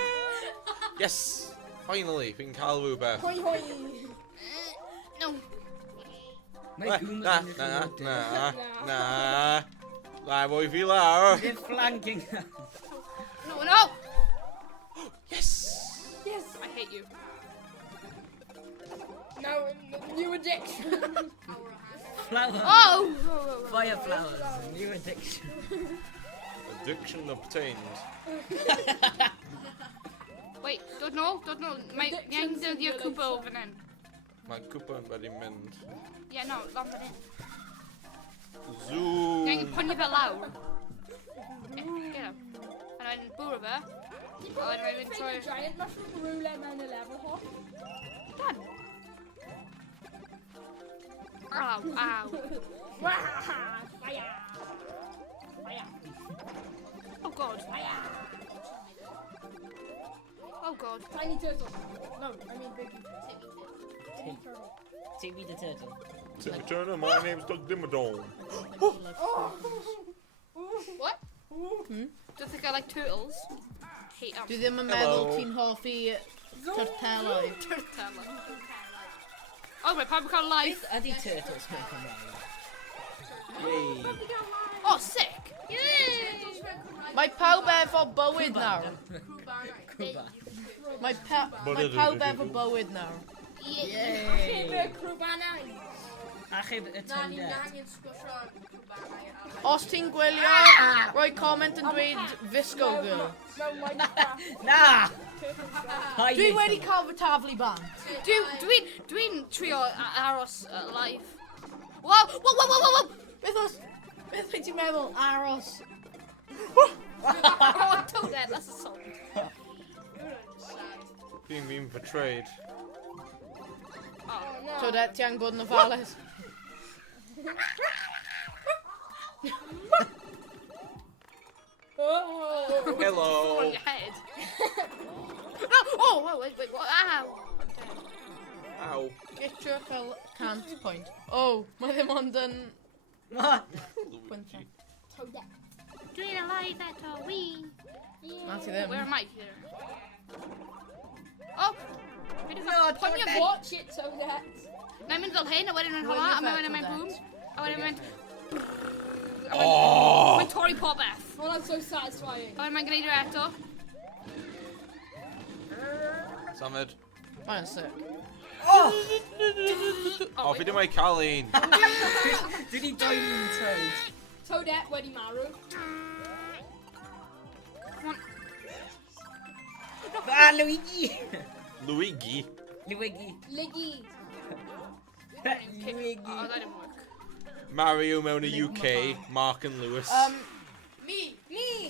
Yes! Finally, fi'n cael rhywbeth. Hoi hoi! No. Mae Goomba Na, yn na, edrych yn na, ôl. na. Na, fwy fi lawr. They're flanking them. No, no! Yes! Yes! I hate you. Now, new addiction! Flower. Oh! Fire flowers. New addiction. Addiction obtained. Wait, dod nôl, dod nôl. Mae ni'n dyddio cwpa o fan hyn. Mae cwpa yn wedi mynd. Ie, no, lan fan hyn. Zoom. Ni'n pwynio fe lawr. Gyda. A na'n bwrw fe. A wedyn mae'n mynd trwy... Giant mushroom ruler mewn y level hop. Done. Ow, ow. Oh god. Oh god. Tiny turtle. No, I mean big. Timmy the turtle. Timmy Turner, my name's Doug Dimmadome. What? Do you think I like turtles? Hate them. Dwi ddim yn meddwl ti'n hoffi turtelau. Oh, my papa can't lie. Ydy turtles mewn Cymraeg? Yay. Oh, sick. Yay. Mae pawb efo bywyd nawr. Cuba. Mae pawb efo bywyd nawr. Yay! Crwbanau. Achub y Na, ni'n tondet. angen sgwrsio cwbanau. Os ti'n gwylio, rhoi comment yn dweud Visco Girl. Mewn Minecraft. Na! Dwi wedi cael fy taflu ban. Dwi'n trio aros live. Wow. Beth wyt ti'n meddwl aros? Oh, Toadette, that's a song. Being betrayed. Oh, no. So dat ti angen bod yn ofalus. Hello. On your head. No! Oh, wait, what? Ow! Ow. Get your cant point. Oh, mae ddim ond yn What? pwynta. Dwi'n alive eto, wee. Na ti ddim. Where am I here? Oh! No, Ponio Toadette. Watch it, Toadette. Na i'n mynd fel hyn, a wedyn yn hwnna, a wedyn yn mynd boom. A wedyn yn mynd... Oh. Mae'n torri popeth. Oh, that's so satisfying. A wedyn mae'n gwneud o eto. Samad. Mae'n sick. O, fi ddim ei cael un. Dwi di doi'n toad. Toadette wedi marw. Ah, Luigi! Luigi. Luigi. Liggy. Oh, that didn't work. Mario mewn y UK. Mark and Lewis. Me.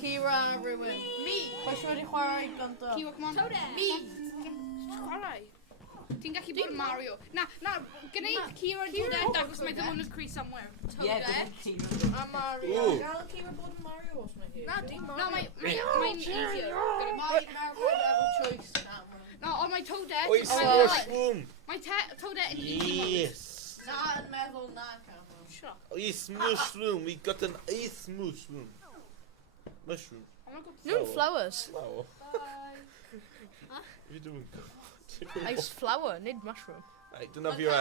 Kira rhywun. Me. Pwy sy'n wedi chwarae gynta? Kiwa, come on. Toadette. Me. Chwarae. Ti'n gallu bod yn Mario. Na, gwneud Kira yn Toadette achos mae ddim yn agree somewhere. Yeah, Toadette. A Mario. Ooh. Gael Kira bod yn Mario os mae hi. Na, dim No, mae'n easier. Mae pawb efo choice. No, ond mae Toadette... Oes, mae- mushroom. Mae Toadette yn easy mode. Yes. Na yn meddwl na Cameron. Shut up. Ice mushroom. We got an ice mushroom. Mushroom. Nhw'n flowers. Flower. Bye. What are you doing? Ice flower, nid mushroom. Right, dyna fi o e.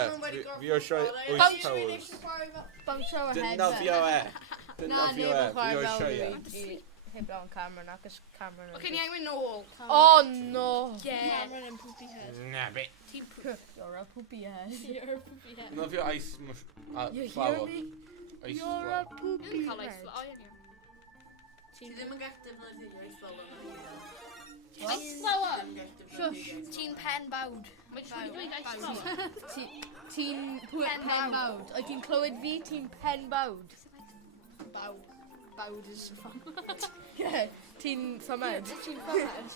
Fi o sioe oes powers. Bawnsio o head Dyna fi o e. Dyna Na, fi nid o e. yn Fi o chwarae sioe. fel i heblaw yn Cameron ac Cameron yn... Okay, ni angen nôl. Oh no! Yeah. Cameron and poopy head. Na be. Team poop. You're a poopy head. You're a poopy head. Dyna fi o ice mushroom. You hear Flower. me? Ice You're flower. a poopy Dwi'n cael ice head. flower. O, iawn, iawn. Ti ddim yn gallu defnyddio ice flower na. Ice flower. Shush. Ti'n pen bawd. Mae jyst wedi dweud ice flower. Ti'n pen bawd. Oed ti'n clywed fi? Ti'n pen bawd. Bawd. Bawd is ffamad. Yeah, ti'n ffamad. Ti'n ffamad.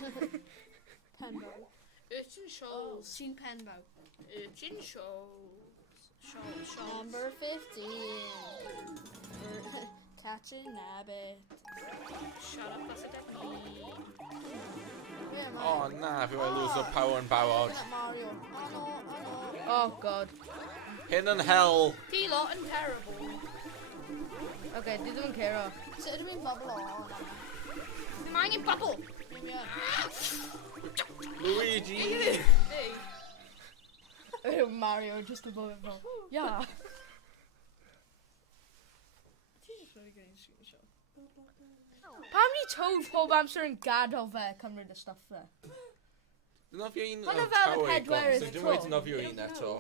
Pen bawd. Urchin shoals. Ti'n pen bawd. Urchin shoals. Shoals. Number 15. Catching rabbit. Shut up, that's a dead me. Oh na, fi wedi lose o power yn bawod. Mario. Oh god. Hyn yn hell. Di lot yn terrible. Okay, di ddim yn cero. Sut ydw i'n bobl o? Ddim angen bubble. Luigi. Mario just above it all. Yeah. Pam ni Toad pob amser yn gadael fe cymryd y stuff fe? Dyna fi un Hwnna o'r fel y power pedwerydd icons. Dwi'n tro. wedi dyna fi o un eto.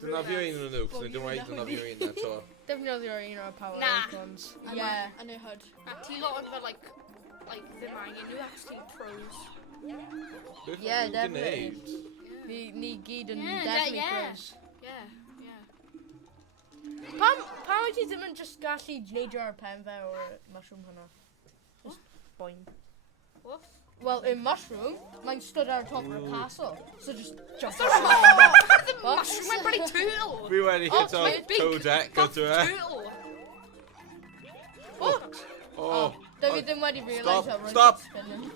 Dyna fi o un yn nhw, so dwi'n wedi dyna fi o un eto. Defnyddio'r un o'r power Na. icons. Yeah. Yeah. And a hood. A ti lot yn fel, like, ddim angen nhw, actually pros. Beth Yeah, dwi'n definitely. gwneud? Ni gyd yn Yeah, definitely yeah. quiz. Yeah. Pam wyt ti ddim yn just gallu neidio ar pen fe o'r mushroom hwnna? Boing. What? Well, in Mushroom, mine stood on top of a castle. So just jump. The mushroom, my bloody turtle. We already hit our my big Toadette. Go buff to her. turtle. What? Oh. David didn't really realise Stop, that. stop. Spinning.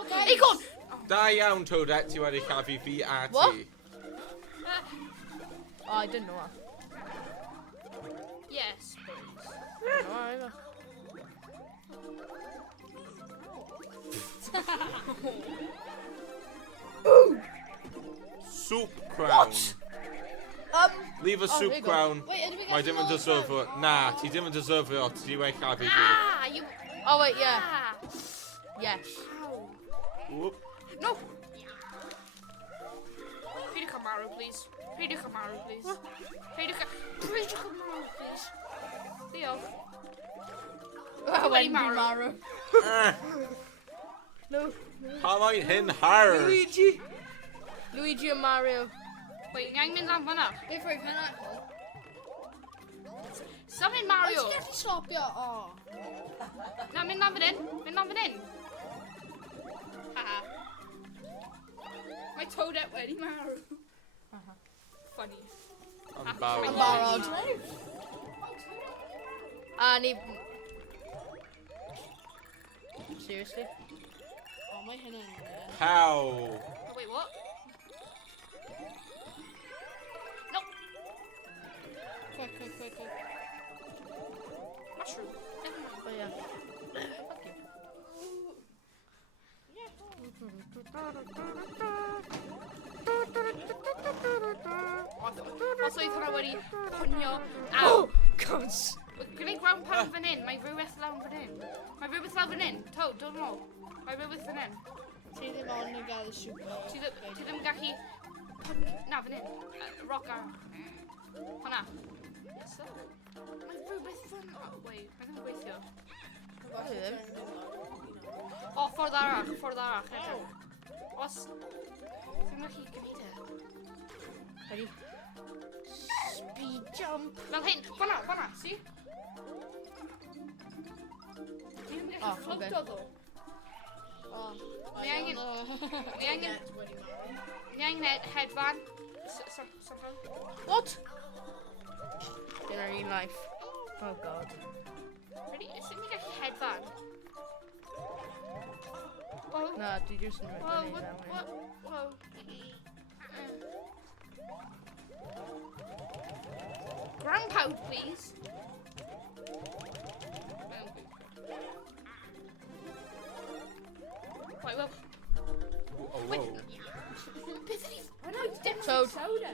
Okay. Acorn! Da iawn, Toadette. Ti wedi cafu fi a What? ti. Oh, I didn't know that. Yes, please. No, either. Soup crown. Leave a Oh, soup there you go. crown. Wait, did we get Mae some dim yn more deserve crowns? o. Na, ti dim yn deserve o. Ti wedi cafu fi. Ah, you. Oh, wait, yeah. Ah. Yes. Ow. Whoop. No. Peter Camaro, please. Peter Camaro, please. Peter Camaro, please. Theo. Wendy Maru. Maru. No. Pa mae'n hyn har? Luigi. Luigi and Mario. Wait, yang mynd lan fan'na. Beth rwy'n pineapple? Symud Mario. Oes gen ti stopio? O. Na, mynd lan fan hyn. Mynd lan fan hyn. Haha. Mae Toadette wedi marw. Funny. Yn bawd. Yn barod. A ni... Seriously? Oh, mae hynny'n... How? Oh, wait, what? No. Quick. Mushroom. Never mind. Oh yeah. Os oedd hwnna wedi pwnio... Oh, gosh. Gwneud ground pound fan hyn. Mae rhywbeth lawn fan hyn. Mae rhywbeth lawn fan hyn. Toad, don't know. Mae rhywbeth fan hyn. Ti ddim ond yn gael y super. Ti ddim gallu... Na, fan hyn. Rock arrow. Hwnna. Yes, sir. Mae rhywbeth fan... Oh, wait, mae ddim yn gweithio. O, ffordd arall. Edrych. Os... Ddim gallu gwneud e. Ready? Speed jump. Fel hyn. Fan'na, see? Ti ddim yn gallu fflwto ddo. Ni angen hedfan. Somehow. What? In our real life. Oh god. Ready? Sut ni'n gallu hedfan? Whoa. No, did you just Whoa, what? Whoa. Ground pound, please. Right, well. Oh, Wait. whoa. I know, it's definitely Toad. soda.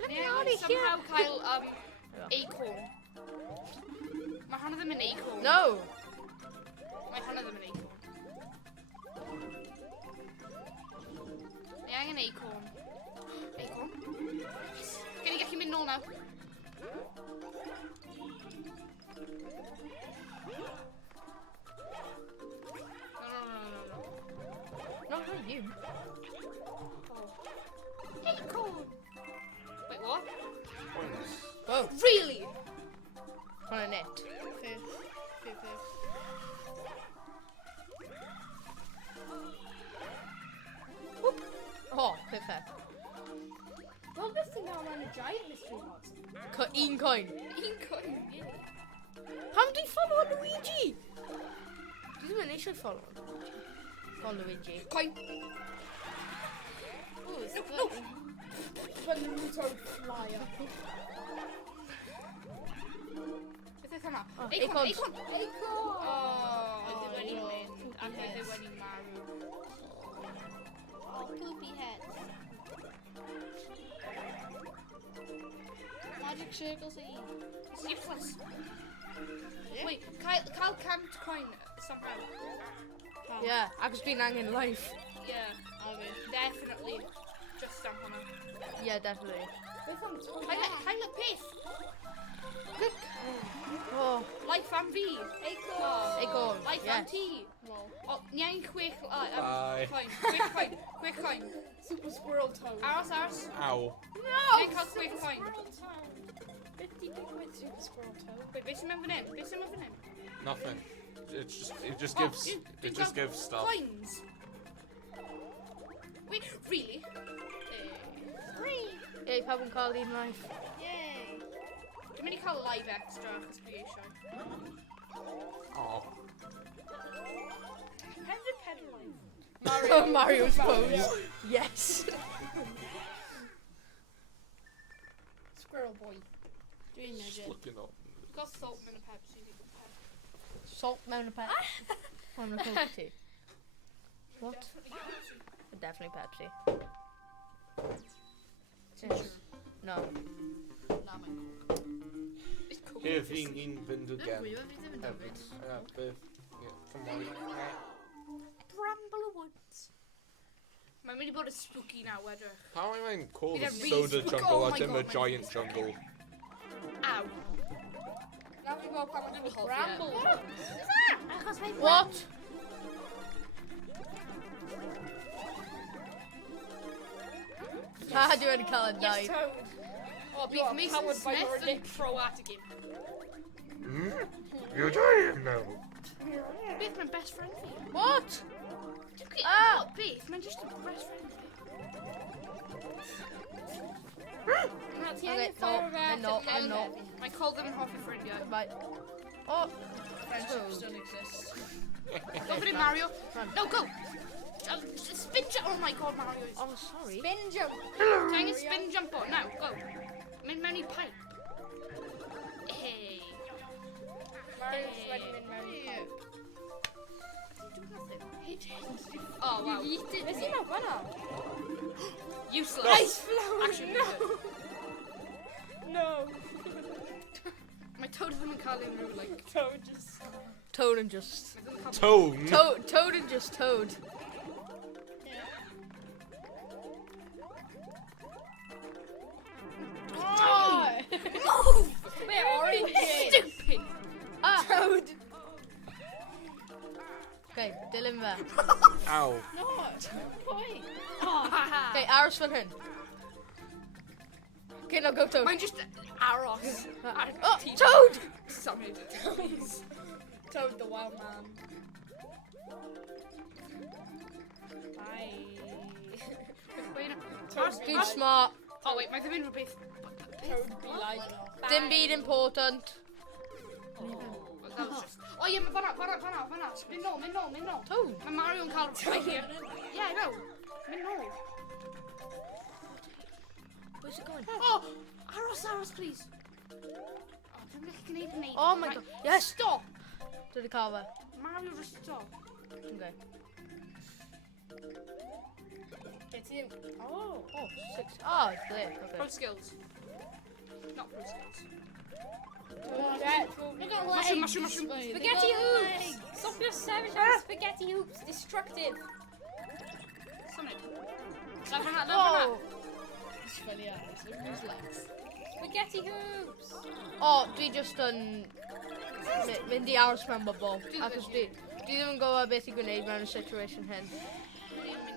Let me out of Somehow here. Kyle, acorn. Mae hwnna ddim yn acorn. No. Mae hwnna ddim yn acorn. Ni angen acorn. Acorn? Yes. Gen i gallu mynd nôl nawr. No. No, not you. Oh. Acorn! Wait, what? Oh, Really? on a net. Whoop. Oh, perfect. Wel, beth ti'n gael mewn y giant mystery box? Un coin. Acorn, yeah. Pam di follow Luigi? Dwi ddim yn eisiau follow. Follow Luigi. Coin. No. When the Toad fly up. Beth oedd hwnna? Oh, Acorn, acorns. acorn. Oh, Oh, wedi no. mynd. Ac oedd wedi marw. Oh, poopy head. Magic circles are It's useless. Wait, Kyle can't coin somehow. Yeah, agos dwi'n angen life. Yeah, definitely. Just stamp on her. Yeah, definitely. Beth am Toad? Kyle, peth. Oh, Life am fi. Acorn. Acorn. Life Yes. am ti. O, ni'n chwech... Bye. Coin. Chwech coin. Chwech coin. Super squirrel toad. Aros. Ow. Ni'n cael chwech coin. 50 quid super squirrel toad. Wait, beth sy'n mynd fan hyn? Beth sy'n mynd fan hyn? Nothing. It just Oh, gives you- it you just got gives stuff. Coins. Wait, really? Ie, pawb yn cael un life. Yay. Dwi'n mynd i cael live extra, achos dwi eisiau. Oh. 100 pedal life. Oh, Mario's pose. Yes. Squirrel boy. Dwi'n Just looking up. Got salt mewn y Pepsi. Salt mewn y pet. Mewn y Coke ti. What? Definitely Pepsi. No. Na, mae'n cool. Here, fi'n fynd again. Dwi ddim yn Hefyd. Come on. Bramble Woods. Mae'n mynd i bod yn spooky now, edrych. How am I call Bydd the e'n soda really- jungle Oh as my in the God, giant jungle? Ow. Na fi'n gweld pan mae'n Bramble. bramble. Achos mae... What? Dwi wedi cael y dau. Yes, toad. O, You are bydd Mason powered by your Smith yn dick. pro at y game. You're dying now. Beth mae'n best friend fi? What? Ah! Beth, mae'n just a best friend fi. Na, ti Okay, angen fire I'm not. Mae Colin yn hoffi ffrindiau. Right. Oh, Friendships don't exist. Go for it, Mario. Run. No, go. Spin jump. Oh my god, Mario. oh, sorry. Spin jump. Can you spin jump on? Now, go. Mynd mewn i pipe. Hey. Mario's ready in mewn i pipe. Do nothing. Oh, wow. Beth sy'n mewn fanna? Useless. Ice flower. Actually, No. No. Mae Toad ddim yn cael unrhyw, like... Toad just... Toad and just. mae ddim yn cael- Tone. Toad and just Toad. Oh! Wait, orange. Stupid. Ah! Toad. Okay, dilyn fe. Ow. No. Wait. Okay, aros fan hyn. Okay, now go Toad. Mae'n just aros. Oh, Toad! Sorry. Toad the wild man. Bye. Dwi'n smart. Oh wait, mae ddim yn rhywbeth... Toad be like... Dim byd important. That was just... Oh yeah, fanna. Mynd nôl. Toad. Mae Mario yn cael... Right here. Yeah, I know. Mynd nôl. Where's it going? Oh! Aros, please. Oh, dwi'n gallu gwneud hynny. Oh my Right, god. Yes! Stop! Dwi wedi cael fe. Mario, just stop. Okay. Get in. Oh. Oh, 6. Oh, it's there. Pro Okay. skills. Not pro skills. Look at Mushroom. Spaghetti hoops! Stop your savage spaghetti hoops! Destructive! Symud. Lef hwnna. Oh! It's funny eyes. Look who's legs. Spaghetti hoops! Oh, dwi just yn mynd i aros mewn bobl. Achos dwi ddim yn gwybod beth i gwneud mewn y situation hyn.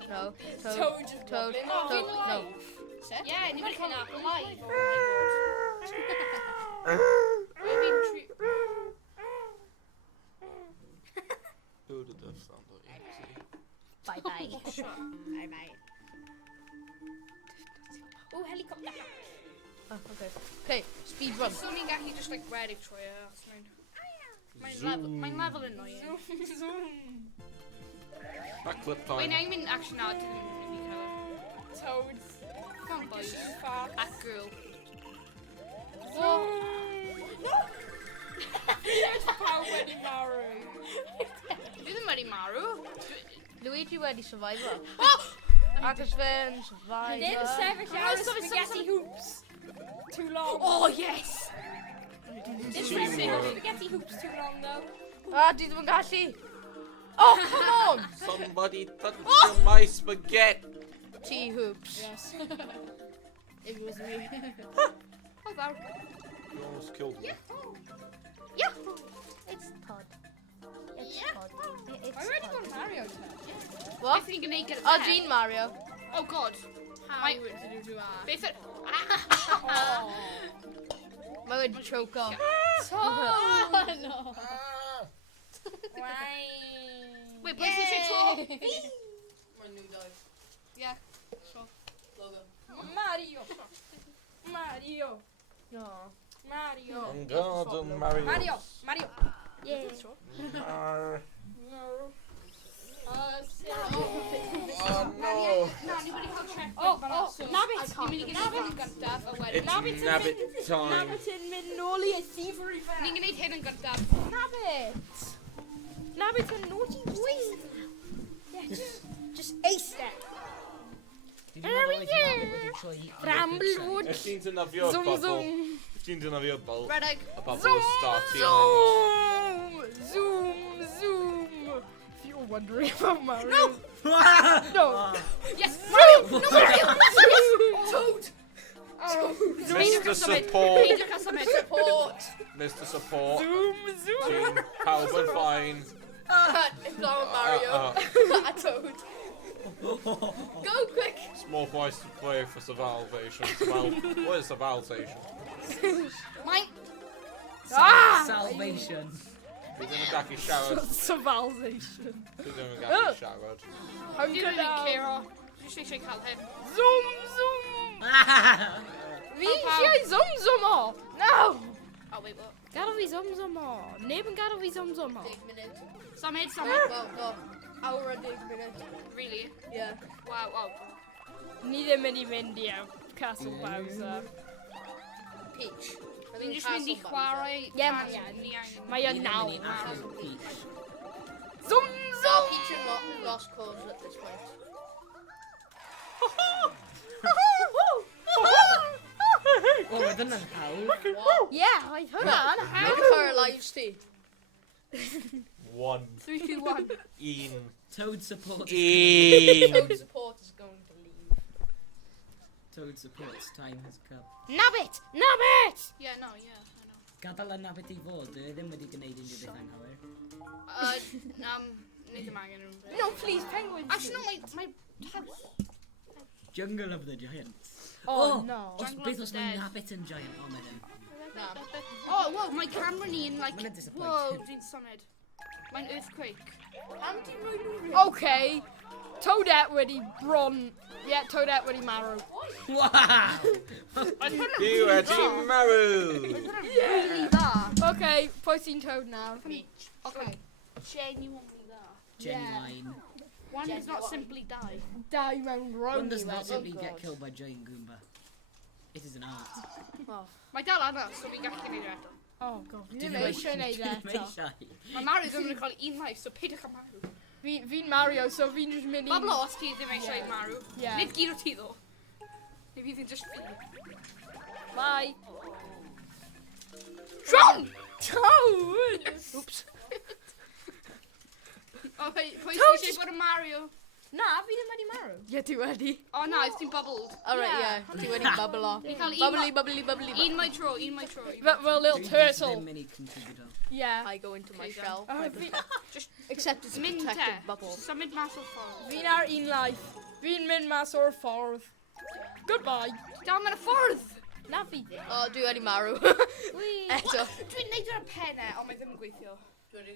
No. Toad just Toad. wobbling. Toad. Toad. No. Yeah, ni wedi cael apple live. Oh my god. Do the death sound of easy. Bye bye. Bye. Oh, helicopter! Oh, okay. Okay, speed run. So ni'n gallu just like ready troi e. Mae'n level annoying. Zoom! Backflip Wait, time. na i'n mynd action now. Dyn ni'n mynd i cael Toads. Come on, boys. Fast. At girl. Zoom! No! There's power when in Mario. Dwi ddim wedi marw. Luigi wedi survivor. Oh! Agus fe'n survivor. Then 7 Oh, hours sorry, spaghetti hoops. Too long. Oh, yes! This Teamwork. spaghetti hoops too long though. Ah, di ddim yn gallu. Oh, come on! Somebody touch my spaghetti. T-hoops. Yes. If it was me. Oh, wow. You almost killed me. Yeah. Todd. It's Yeah. Todd. It's I already Todd. got Mario now. What? I think you can get it Oh, there. Gene Mario. Oh god. How My- did you do that? Basic. Oh. My would choke off. Oh no. Wait, PlayStation 4. My new dive. Yeah. Sure. Logo. Mario. Mario. No. Mario. I'm gonna do Mario. Mario. Mario. Yeah. Mar- Oh no. No, anybody can check. Oh, Nabbit. Nabbit. Nabbit. It's Nabbit time. Nabbit in Minoli, a thievery fair. Ni'n gwneud hyn yn gyntaf. Nabbit. Nabbit's a naughty boy. Yeah, just ace that. Did you not always Nabbit wedi troi i Bramblewood. It's ti'n dynyfio'r Zoom bobl. zoom. Ti'n dynyfio'r bobl. Red egg. Y bobl starty Zoom. Zoom. Zoom. If you're wondering about Mario. No. No. Yes, Mario! No, Mario! Toad! Oh. Mr. Support. Peidio cael symud. Support! Mr. Support. Zoom. Zoom. Ti'n pawb yn fine. It's not Mario. A Toad. Go quick! Small voice to play for salvation. Well, what is salvation? Mine. Ah. Salvation. Bydd yn y gachu siarad. Civilization. Bydd yn y gachu siarad. How Dwi'n can rili I? cero. Dwi'n eisiau cael hyn. Zoom. Zoom. Fi eisiau zoom zoom o. No. Oh, wait, what? Gadael fi zoom zoom o. Neb yn gadael fi zoom zoom o. 10 minutes. Symud, symud. Go. Hour and 10 minutes. Really? Yeah. Wow, wow. Ni ddim yn i fynd i Castle Bowser. Peach. Dwi'n just mynd i chwarae. Ie, mae yn. Mae yn nawr. Peach. Zoom So zoom. Peach and lost cause at this point. O, oedd hynna'n hawdd. Wow. Yeah, oedd hwnna'n How hawdd. many car lives ti? 1. 3, 2, 1. 1. Toad support. 1. Toad support is going to leave. Toad supports time has come. Nabbit! Nabbit! Yeah, no, yeah, I know. Gadael y Nabbit i fod, dwi ddim wedi gwneud unrhyw beth anghywir. Nid ym angen rhywun. No, please, penguins. Actually, no, my house. Jungle of the Giants. Oh, no. Os Jungle beth of os the mae Dead. Nabbit yn giant? O, mae ddim. Oh, whoa, my camera ni'n like... Mae'n Whoa, disappointing. dwi'n symud. Mae'n earthquake. Am ti'n rhoi nhw rhywun? Okay. Toadette wedi bron. Yeah, Toadette wedi marw. Wow! Di wedi marw. Really dda. Okay, pwy sy'n Toad nawr? Peach. Okay. Genuinely dda. Genuine. One does not simply die. Dau mewn One round does i not fel. simply get killed by giant Goomba. It is an art. Mae dal yna, so fi'n gallu gwneud eto. Oh, god. Fi Dyn ddim eisiau neud Ddim eto. eisiau. Mae Mario ddim yn cael un life, so peidiwch â marw. Fi'n Mario, so fi'n just mynd i... Bob los ti ddim eisiau marw. Yeah. Nid gyd o ti ddo. Neu fi ddim just fi. Bye. Rhan! Toad! Oops. O, pwy eisiau bod yn Mario? Na, fi ddim wedi marw. Yeah, ti wedi. O na, ys ti'n bubbled. Alright, Yeah. yeah. Ti wedi bubble off. Fi'n cael Bubbly, bubbly, bubbly. un my tro, un my tro. Fel little Dwi'n just turtle. ddim mynd i contributor. Yeah. I go into my Okay, shell. Oh, my fi- protect- Just Except it's a mynd te. protected bubble. Symud mas o'r ffordd. Fi'n ar un life. Fi'n mynd mas o'r ffordd. Goodbye. Dal mewn y ffordd! Na fi ddim. Oh, dwi wedi marw. Eto. Dwi'n neud o'r penne, ond mae ddim yn gweithio.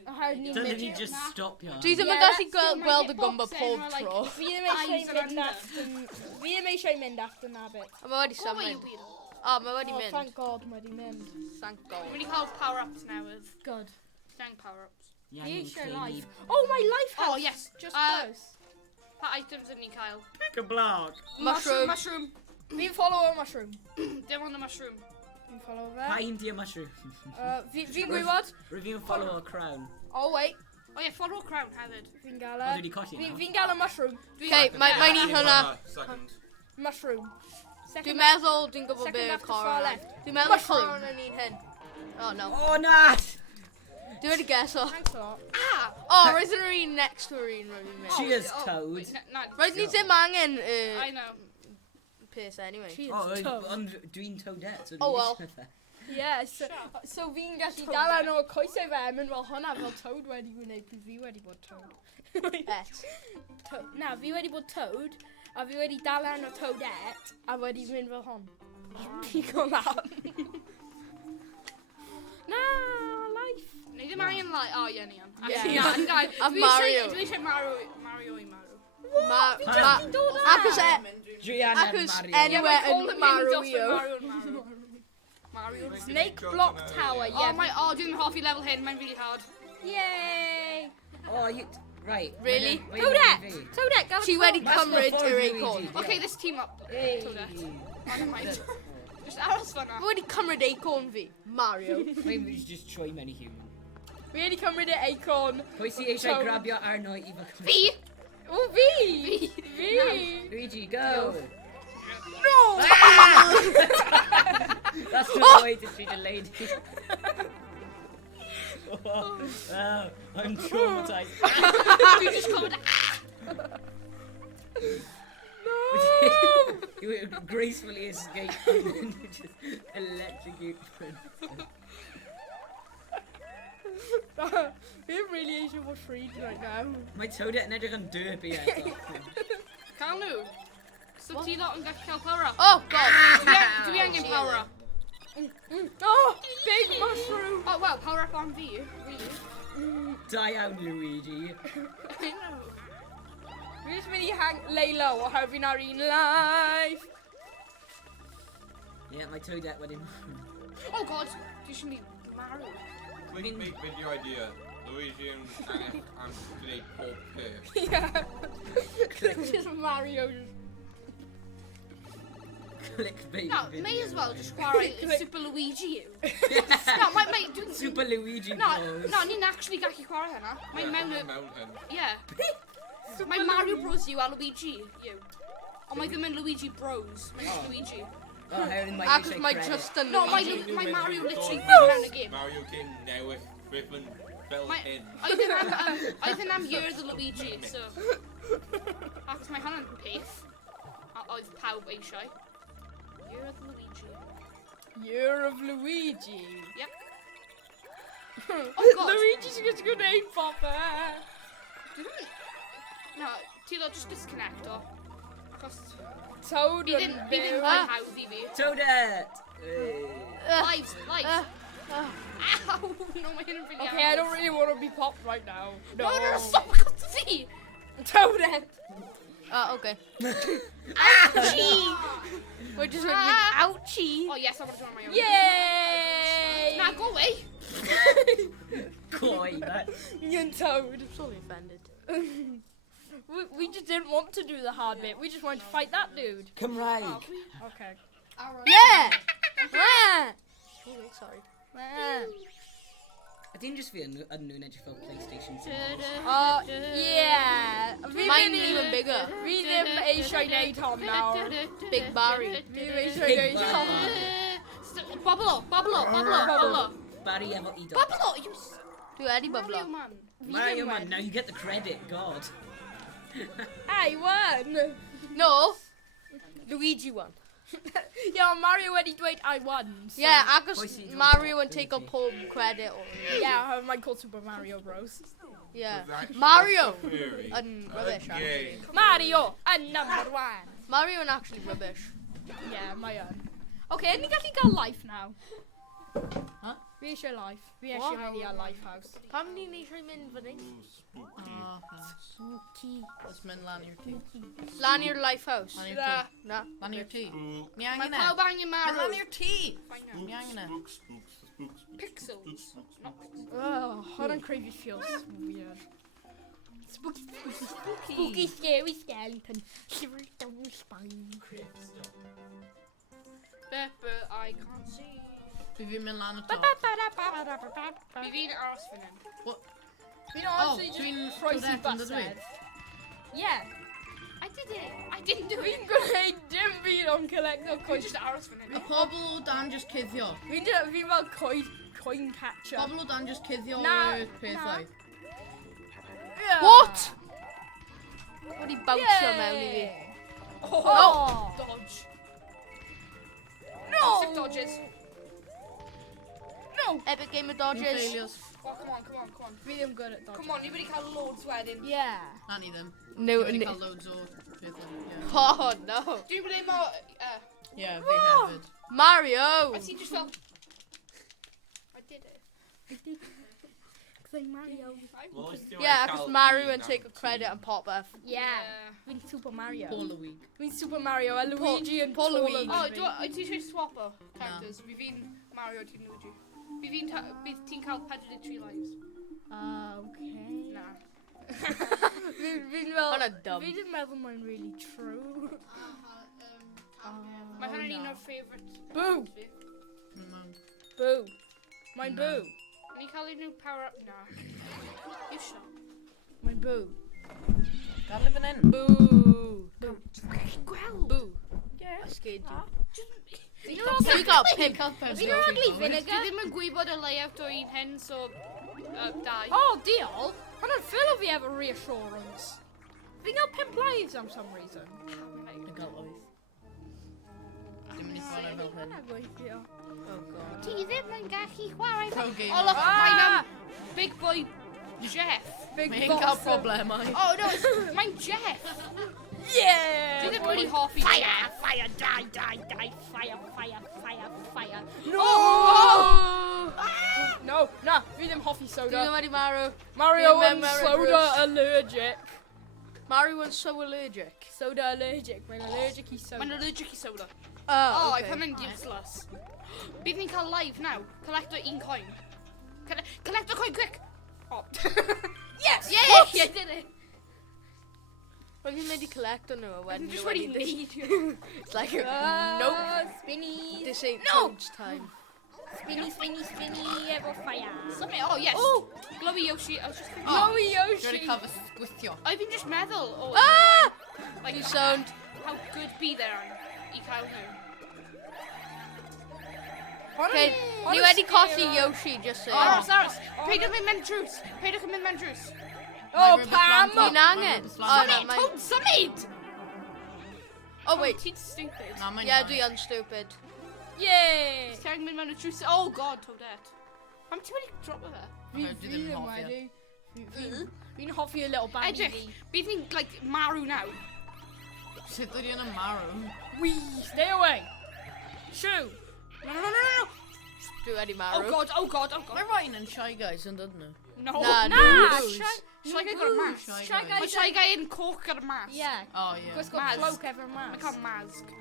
How ni'n Dylen mynd... ni just stopio. Dwi ddim yn Yeah, gallu gweld y gumba pob tro. Fi ddim eisiau Eyes are mynd after... Fi ddim eisiau mynd after Nabbit. A mae wedi O, mae symud. weird. O, mae wedi Oh, mynd. thank God, mae wedi mynd. Thank Dwi'n God. mynd i cael power-ups newydd. Good. Dang power-ups. Ie, Fi ni'n eisiau clean life. Oh, my life Oh, house. yes. Just close. Pa items ydyn ni'n cael? Pick a block. Mushroom. Mushroom. Fi'n follow y mushroom. Dim ond y mushroom. Fi'n follow Pa fe. un di a mushroom? Fi'n gwybod. Review and follow a crown. Oh, wait. O ie, follow crown hefyd. Fi'n gael O, e. dwi wedi colli nawr. Fi'n gael y mushroom. Okay, mae'n un hwnna. Second. Mushroom. Dwi'n meddwl, dwi'n gwybod Second be y after far cor. left. Dwi'n meddwl Mushroom. cor yn un hyn. Oh, no. Oh, na! Dwi wedi geso. Thanks a lot. Ah! Oh, roedd yn un next to yr un roedd yn mynd. She is Toad. Wait, na, Roedd ni ddim angen I know. peth anyway. She Oh, is toad. ond dwi'n Toadette, so Oh, well. dwi'n eisiau fe. Yes. So fi'n gallu dal arno y coesau fe, mynd fel hwnna fel Toad wedi gwneud, pryd fi wedi bod Toad. Na, fi wedi bod Toad, a fi wedi dal arno Toadette, a wedi mynd fel hon. Pigo lan. Na, life. Neu ddim angen like, o ie ni am. Yeah. A Mario. Dwi eisiau Mario i Mario. Acos anywhere in Mario. Mario. Snake Block Tower, yeah. Dwi'n hoffi level hyn, mae'n really hard. Yay! Oh, you... Right. Really? Toadette, gael She wedi cymryd yr acorn. Okay, let's team up. Hey. Toadette. Never mind. Just aros fanna. Fi wedi cymryd acorn fi. Mario. Maybe just try many human. Fi wedi cymryd y acorn. Pwy sy'n eisiau grabio arno i fel... Fi! O, fi! Luigi, go! No! That's the way to treat a lady. Oh, I'm traumatized. You just called You gracefully escape and then you just electrocute Princess. Fi'n really eisiau bod freed right now. Mae Toadette yn edrych yn derby eto. Cael nhw. So ti lot yn gallu cael power up. Oh god. Dwi angen power up. Oh, big mushroom! Oh wow, power up on fi. Really? Da iawn, Luigi. I know. Fi jyst mynd i lay low o how fi'n ar un life. Yeah, mae Toadette wedi... Oh god, dwi eisiau mynd Mario. Clickbait video idea. Luigi yn gwneud pob peth. Yeah. Just Mario. Clickbait No, video. may as well just chwarae Super Luigi yw. No, dwi'n... Super Luigi No, Bros. no, ni'n actually gallu chwarae hynna. Mae'n mewn y... Mountain. Yeah. Mae Mario Bros yw a Luigi yw. Ond mae ddim yn Luigi Bros. Mae'n just Luigi. Oh, Heron mae Acos eisiau mae credit. just yn No, Luigi. mae Mario literally mewn y game. Mario King newydd Griffin fel hyn. Oedd yn am Year of the Luigi, so... Acos mae hwnna'n peth. A oedd pawb eisiau. Year of the Luigi. Year of Luigi. Yep. Oh god. Luigi's just gwneud popeth. No, ti lo just disconnect o. Acos... Toad Fi ddim yn rhaid byw. hawdd i fi. Toadette! Hey. Lives. Ow! No, mae hyn yn really Okay, I don't really want to be popped right now. No, stop, got the fi! Toadette. Okay. Ouchie! We're just going to be ouchie. Oh yes, I want to do it on my own. Yay! Nah, go away! Coy, that. Young Toad. I'm sorely offended. We just didn't want to do the hard bit. We just wanted to fight that dude. Cymraeg. Okay. Yeah! Yeah! Oh, wait, sorry. Ydyn just fi yn nhw'n edrych fel PlayStation 2. Yeah. Mine's even bigger. Fi ddim eisiau neud hon nawr. Big Barry. Fi ddim eisiau Big neud hon. Barry. Bubble. Barry efo idol. Bubble, you Dwi wedi Mario byblo. man. Mario man, now you get the credit, God. I won. No. Luigi won. Yeah, Mario wedi dweud I won. So. Yeah, agos Pwy sy'n Mario dod yn o take up pob credit. Yeah, mae'n called Super Mario Bros. Yeah. That's Mario Fury. yn rubbish, actually. Mario yn number one. Mario yn actually rubbish. Yeah, mae yn. Okay, ni gallu gael life now. Huh? Fi eisiau life. Fi What? eisiau mynd i ar life house. Pam ni'n eisiau mynd fan hyn? Spooky. Let's mynd lan i'r tŷ. Lan i'r life house. Lan i'r Na. tŷ. Na. Lan i'r tŷ. Ni Mae angen e. pawb angen Mynd Mario. lan i'r tŷ. Fine now. Ni angen e. Pixels. Not pixels. Oh, hwnna'n creu fi feels weird. Spooky, spooky, spooky. Spooky, scary skeleton. Shiver down your spine. Pepper, I can't see. Fi fi'n mynd lan y Fi top. fi'n aros fan hyn. Fi'n honestly dwi'n just croesi Toadette yn dydw i? bysedd. Yeah. I did it. I didn't do Fi'n it. gwneud dim byd o'n collector Fi coin. just aros fan Y hyn. pobl o dan just cuddio. Fi'n fel coin catcher. Pobl o dan just cuddio Na, y pethau. Yeah. What? Wedi bawnsio mewn i fi. Oh. Dodge. No. Sick dodges. No! Epic Gamer No Dodges. failures. Oh, come on. Really, I'm good at dodging. Come on, anybody cael loads wedyn? Yeah. Na ni ddim. No, Wedi no. cael loads o pethau. Ie. Oh no. Dwi'n bod mo... Ie, fi hefyd. Mario. I see just fel... I did it. Like Mario. Yeah, because Mario and take a credit and pop off. Yeah. Fi'n Super Mario. Paul a week. Fi'n Super Mario, a Luigi and Paul taller Luigi. than Oh, me. ti eisiau swap o characters? Fi fi'n Mario, ti'n Luigi. Bydd ti'n cael 43 lives. Okay. Na. Fi'n fel... Hwnna dumb. Fi ddim meddwl mae'n really true. Mae hwnna'n un o'r favourite. Boo! Mm. Boo. Mae'n No. boo. Ni cael unrhyw power up? Na. You sure? Mae'n boo. Gael fan hyn. Boo. Boo. Gweld! Boo. I scared you. Fi'n So you got pimp. Fi'n ugly Dwi vinegar. ddim yn gwybod y layout o un hen, so... dau. Oh, diolch. Hwna'n ffilm fi efo reassurance. Fi'n cael 5 lives am some reason. Dwi'n cael 8. Dim yn ei chwarae fel hyn. Hwna'n gweithio. Oh god. Ti ddim yn gallu chwarae Pro game. O, look, mae'n Big Boy Jeff. Big Mae'n boss. cael problemau. Oh, no, mae'n Jeff. Yeah! Dwi ddim wedi hoffi. Fire, fire, die, die, die, fire, fire, fire, fire. No! No, na, fi ddim hoffi Dwi'n soda. wedi Mario. Mario Fi yn ddim yn soda Bruce. allergic. Mario was so allergic. Soda allergic, mae'n allergic i soda. Mae'n allergic i soda. Oh, Oh, I okay. found hwnna'n useless. Bydd ni'n cael live now. Collecto un coin. Collecto coin, quick! Oh. Yes! Yeah, I did it. Well, you made collect on her when I'm just you ready already did. need. It's like, Ah, nope. Spinny, This ain't No. Toad's time. spinny, spinny, spinny, ever fire. Something, oh yes. Oh! Glowy Yoshi. I was just thinking. Oh. Chloe Dwi'n Yoshi. cael fy sgwithio. I've been just meddwl. Oh, Ah! like You sound. how good be there I cael nhw. Okay, ni wedi colli Yoshi, just saying. Aros. Peidio mynd mewn drws. Peidio mynd mewn drws. Oh, Rubber Pam! plant. Fi'n angen. Rubber Oh, plant. no, Symud, mae'n... Toad, symud! Oh, wait. Ti'n stupid. Na, mae'n Yeah, iawn. dwi yn stupid. Yay! Ti'n angen mynd mewn y drws. Oh god, Toadette. Pam ti wedi drop o fe? Dwi ddim yn hoffi. Fi'n hoffi y little baby. Edrych, bydd ni'n, like, marw now. Sut ydy yn y marw? Wee, stay away. Shoo. No. Dwi wedi Oh marw. god. Mae rhain yn Shy Guys yn dod nhw. No. Na, Na, Bruce. Shy Guy gyda'r mask. Shy Shy Guys. Guy- Mae Shy Guy yn coch gyda'r mask. Yeah. Oh, ie. Gwisgo Mask. cloak efo'r Mae'n mask. cael mask.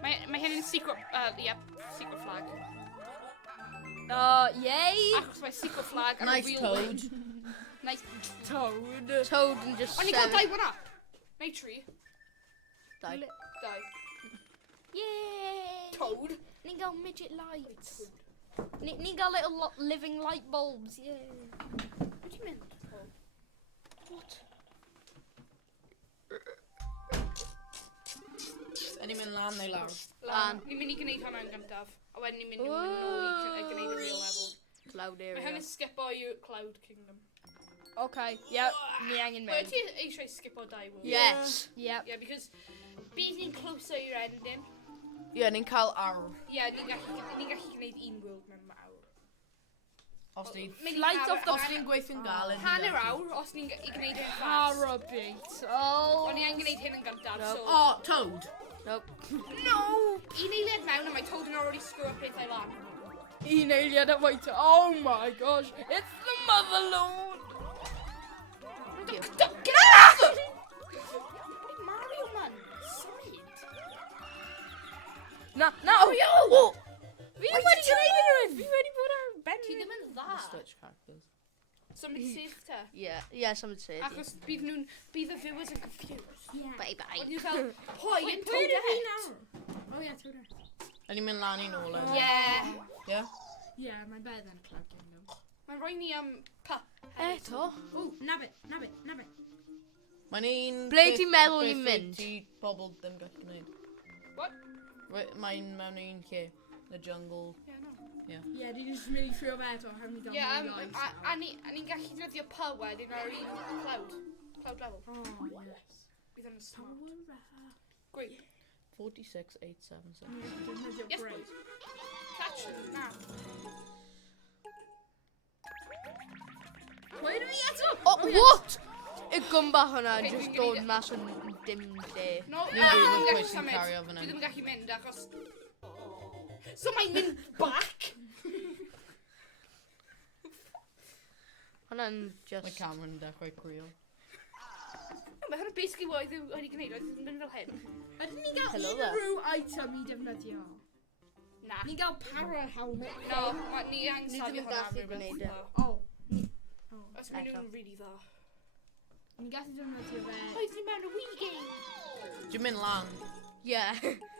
Mae hyn yn secret, secret flag. Yay. Achos mae secret flag yn Nice real Toad. Nice. Toad. Toad and just Ond ni'n cael seven. dau one up. Neu tri. Die. Dau. Yay. Toad. Ni'n gael midget lights. Ni'n gael little living light bulbs. Yay. Be ti'n mynd? What? Yni'n mynd lan neu lawr? Lan. Ni'n mynd i gwneud hwnna yn gyntaf. A wedyn ni'n mynd i nôl i gwneud y real level. Cloud Mae hyn area. yn skipo i Cloud Kingdom. Okay, yep, ni angen Mae mynd. ti eisiau skipo dau world? Yes. Yep. Yeah, because bydd ni'n closer i'r ending. Yeah, ni'n cael awr. Yeah, ni'n gallu gwneud un world mewn awr. Os di... Flight of the... Os di'n gweithio'n galed. Hanner awr, os ni'n i gwneud hyn fast. Parabit. Oh. O'n i angen gwneud hyn yn gyntaf, No. so... Oh, Toad. Nope. No! Un eiliad mewn a mae Toad yn already screw up pethau lan. Un eiliad at waiter. Oh my gosh. It's the motherlode. Get out! Mario, man! Symud! Na. Oh! Fi wedi gwneud rhywun. Fi wedi bod ar ben. Ti ddim yn dda. Switch characters. Somebody save te. Yeah, someone said. Achos bydd y viewers yn confused. Bye bye. Ond you'n fel, pwy yn Toadette? Oh yeah, Toad. Yni'n mynd lan i nôl yn. Yeah. Ie? Yeah, mae'n better than Cloud Kingdom. Mae'n rhoi ni pup. Eto? Ooh, nabbit. Mae'n un... Ble ti'n meddwl beth ni'n wyt mynd? ti bobl ddim gallu gwneud. What? Mae'n mewn un lle. The jungle. Yeah, did you just really throw that or how many down Yeah, a ni'n gallu ddefnyddio pup wedyn ar un cloud. Cloud level. Oh, yes. Bydd yn smart. Great. 46, 8, 7, 7. Yes, boys. Catch them now. Oh, what? Y gymba hwnna yn just dod mas o'n dim lle. No, Ni na, ddim dwi yn ddim yn pwysig gallu cario symud. fan Dwi hyn. ddim yn gallu mynd achos... So mae'n mynd back? Hwnna'n Mae just... Cameron yn dechrau crio. Mae hwnna basically what wedi gwneud, oedd yn mynd fel hyn. Ydyn ni'n gael Hello there. unrhyw item i defnyddio? Na. Ni'n gael para helmet? No, ni angen Ni safio ddim yn hwnna gallu rhywbeth gwneud e. dda. O. Os mae'n Eto. nhw'n really dda. Ni'n gallu defnyddio fe. Oedd ni mewn y Wii game. Dwi'n mynd lan. Yeah.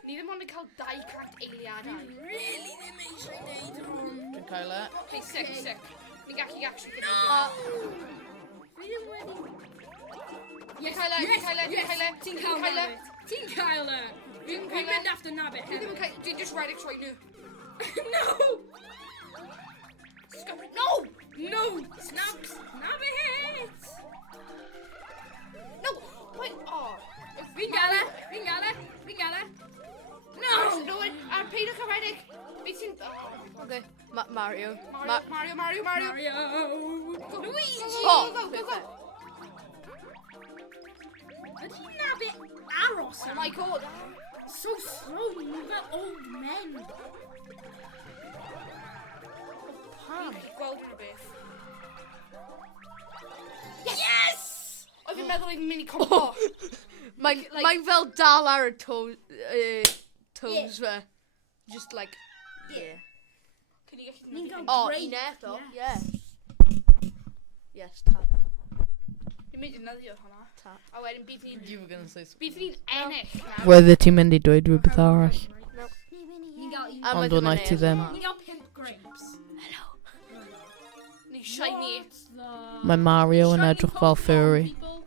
Ni ddim ond yn cael 2 cant eiliadau. Really ddim eisiau neud hwn. Dwi'n cael e. Okay, sick. Ni'n gallu actually gwneud Fi ddim wedi... Yes, Ti'n cael e. Ti'n cael e. Fi'n mynd after Nabbit Dwi ddim yn hefyd. cael... Dwi'n just rhaid eich troi nhw. No! No! No! Snaps! Nabbit hit! No! Wait, oh. Fi'n gael e! Fi'n gael e! Fi'n gael e! No! No, ar peidwch caredig. Beth sy'n... Okay. Mario. Mario. Mario! Luigi! Oh, Go. perfect. Ydy Nabbit aros Oh am? my god. So slow, ni'n fel old men. Pam? Gweld hwnna beth. Yes! Oedd fi'n meddwl i'n mynd i combo. Mae'n fel dal ar y toes fe. Just like... Yeah. Can you get Ni'n gael Oh, great. un eto? Yes. Yeah. Yes, tap. Ni'n mynd i nyddio hwnna. Tap. A wedyn bydd ni'n... You were going to say Bydd ni'n ennill na. Whether ti'n mynd i dweud rhywbeth arall. Ni'n gael un. A Ond mae ddim o'n yn ti neud ddim. hwnna. Ni'n gael 5 grapes. Ni'n shiny. What's the... Mae Mario yn Shiny edrych fel Pokemon, furry. people.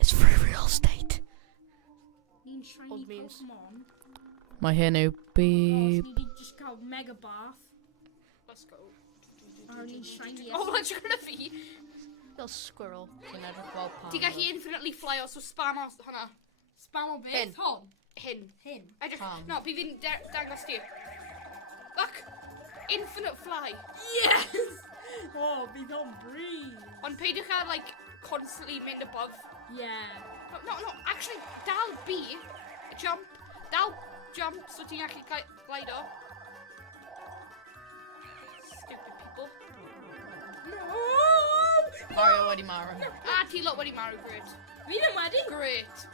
It's free real estate. Ni'n shiny Old memes. Pokemon. Mae hyn yw Os beep. ni di just cael Mega Bath. Let's go. A ni'n shiny Oh, mae'n siŵr gyda fi. Little squirrel. Ti'n edrych fel pan. Ti'n gallu infinitely fly o, so spam o hwnna. Spam o beth? Hyn. Hon? Hyn. Hyn. Edrych, Pam? no, bydd fi'n dangos ti. Look! Infinite fly. Yes! Oh, bydd o'n breathe. Ond peidiwch ar, like, constantly mynd above. Yeah. No, actually, dal B, jump, dal jump, so ti'n gallu glido. Stupid people. Mario wedi marw. Ti lot wedi marw, great. Fi ddim wedi. Great.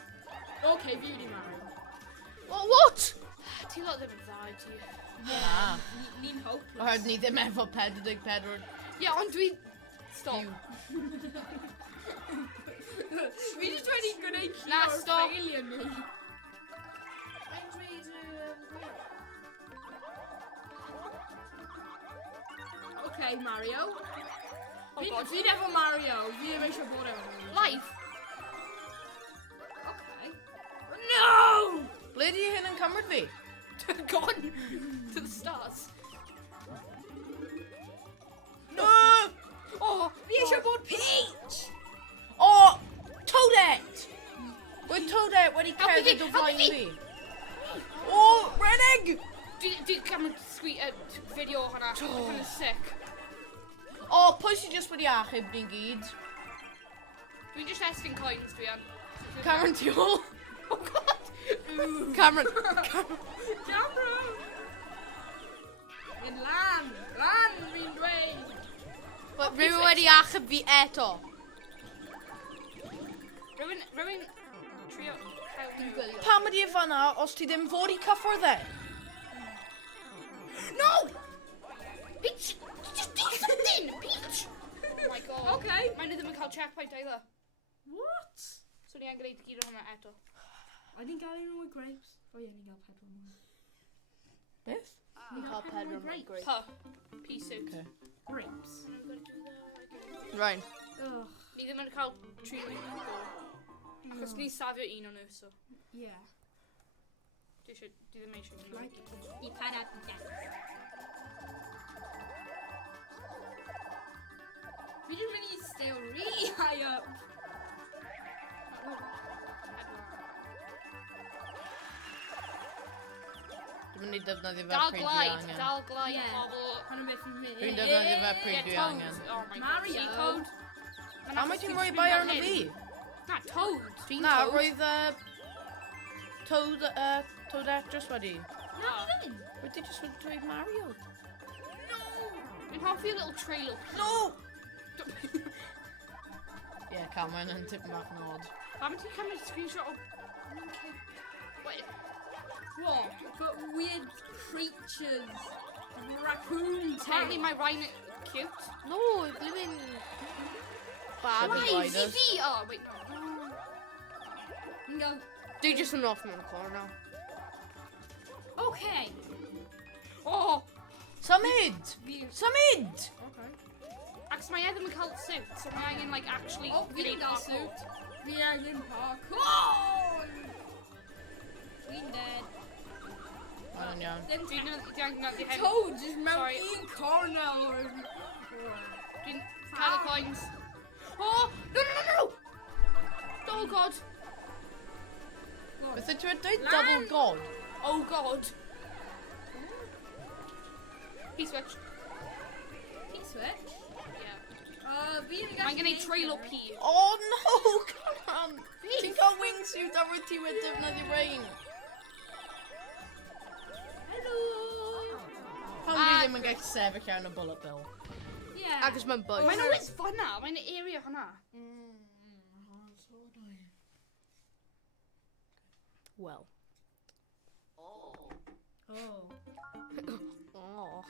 Okay, fi wedi marw. Oh, what? Ti lot ddim yn dda i ti. Na. Ni'n hopeless. Oherwydd ni ddim efo 44. Ie, ond dwi'n... Stop. Fi just wedi gwneud Na, o'r stop. failure ni. Okay, Mario. Oh god. Fi efo Mario. Fi ddim eisiau bod efo Mario. Life. Okay. No! Ble di hyn yn cymryd fi? Gone to the stars. No! Oh, Fi eisiau bod Peach! O! Toadette! Mae Toadette wedi Helpu fi, cerdded o helpu flaen fi. fi. O! Rennig! Dwi'n camera sweet video o hwnna. Hwnna'n sick. O! Pwy sy'n just wedi achub ni'n gyd? Dwi'n just esting coins dwi an. Cameron tu ôl. Oh god! Cameron. Camera! Yn lan! Lan, fi'n dweud! Rwy'n wedi achub fi eto. Rwy'n trio cael nhw. Pam ydi e fanna os ti ddim fod i cyffwrdd e? No! Peach! Just do something! Peach! Oh my god. Okay. Mae'n ddim yn cael checkpoint either. What? So ni yn gwneud gyd o hwnna eto. I ni'n gael un o'r grapes. O ie, ni'n gael pedwar mwy. Beth? Ni'n cael pedwar mwy grapes. grapes. Puh. Pea suit. Okay. Grapes. Ryan. Ugh. Ni ddim yn cael 3 mynd o. Achos ni safio un o'n nhw, so. Yeah. Dwi ddim eisiau hwnna. Like I para i death. We didn't really stay really high up. Dwi'n mynd i defnyddio fe Dal pryd dwi glide, angen. dal glide, Yeah. pobl. Hwnnw beth fi'n mynd. Dwi'n defnyddio fe pryd dwi toads. angen. Oh my god. Mario. Sea code. A mae ti'n rhoi bai arno fi? Na, Toad. Fi'n Na, Toad. roedd Toad actress wedi. Na. Wedi just wedi dweud Mario. Dwi'n hoffi y little trailer. No! Yeah, Cameron yn tipyn bach yn odd. Pam ti'n cymryd screenshot o... Wait. What? But weird creatures. Raccoon Apparently tail. my rhino cute. No, living Bad bad. Why? riders. Zizi! Oh, wait, no. Go. They just went off in the corner. Okay. Oh! Symud! Symud! Okay. Ac mae e ddim yn cael suit, so mae angen, like, actually... Oh, we didn't gwneud got parkour. suit. We are in parkour. We're dead. Mae'n iawn. Then Dwi'n angen naddi hefyd. Toad is Sorry. mounting corner. Dwi'n cael y coins. Oh! No, no, no, no! Oh, God. Beth ydw i'n dweud double god? Oh, God. He switched. He switch. Yeah. We didn't Mae'n gwneud trail o P. Oh no, come on! Ti'n cael wingsuit a rwyt ti wedi defnyddio rain. Hello. Pam fi ddim yn gallu sefyll iawn y bullet bill? Yeah. Agus mae'n bug. Mae'n always fun na. Mae'n area hwnna. Well. Oh. Oh.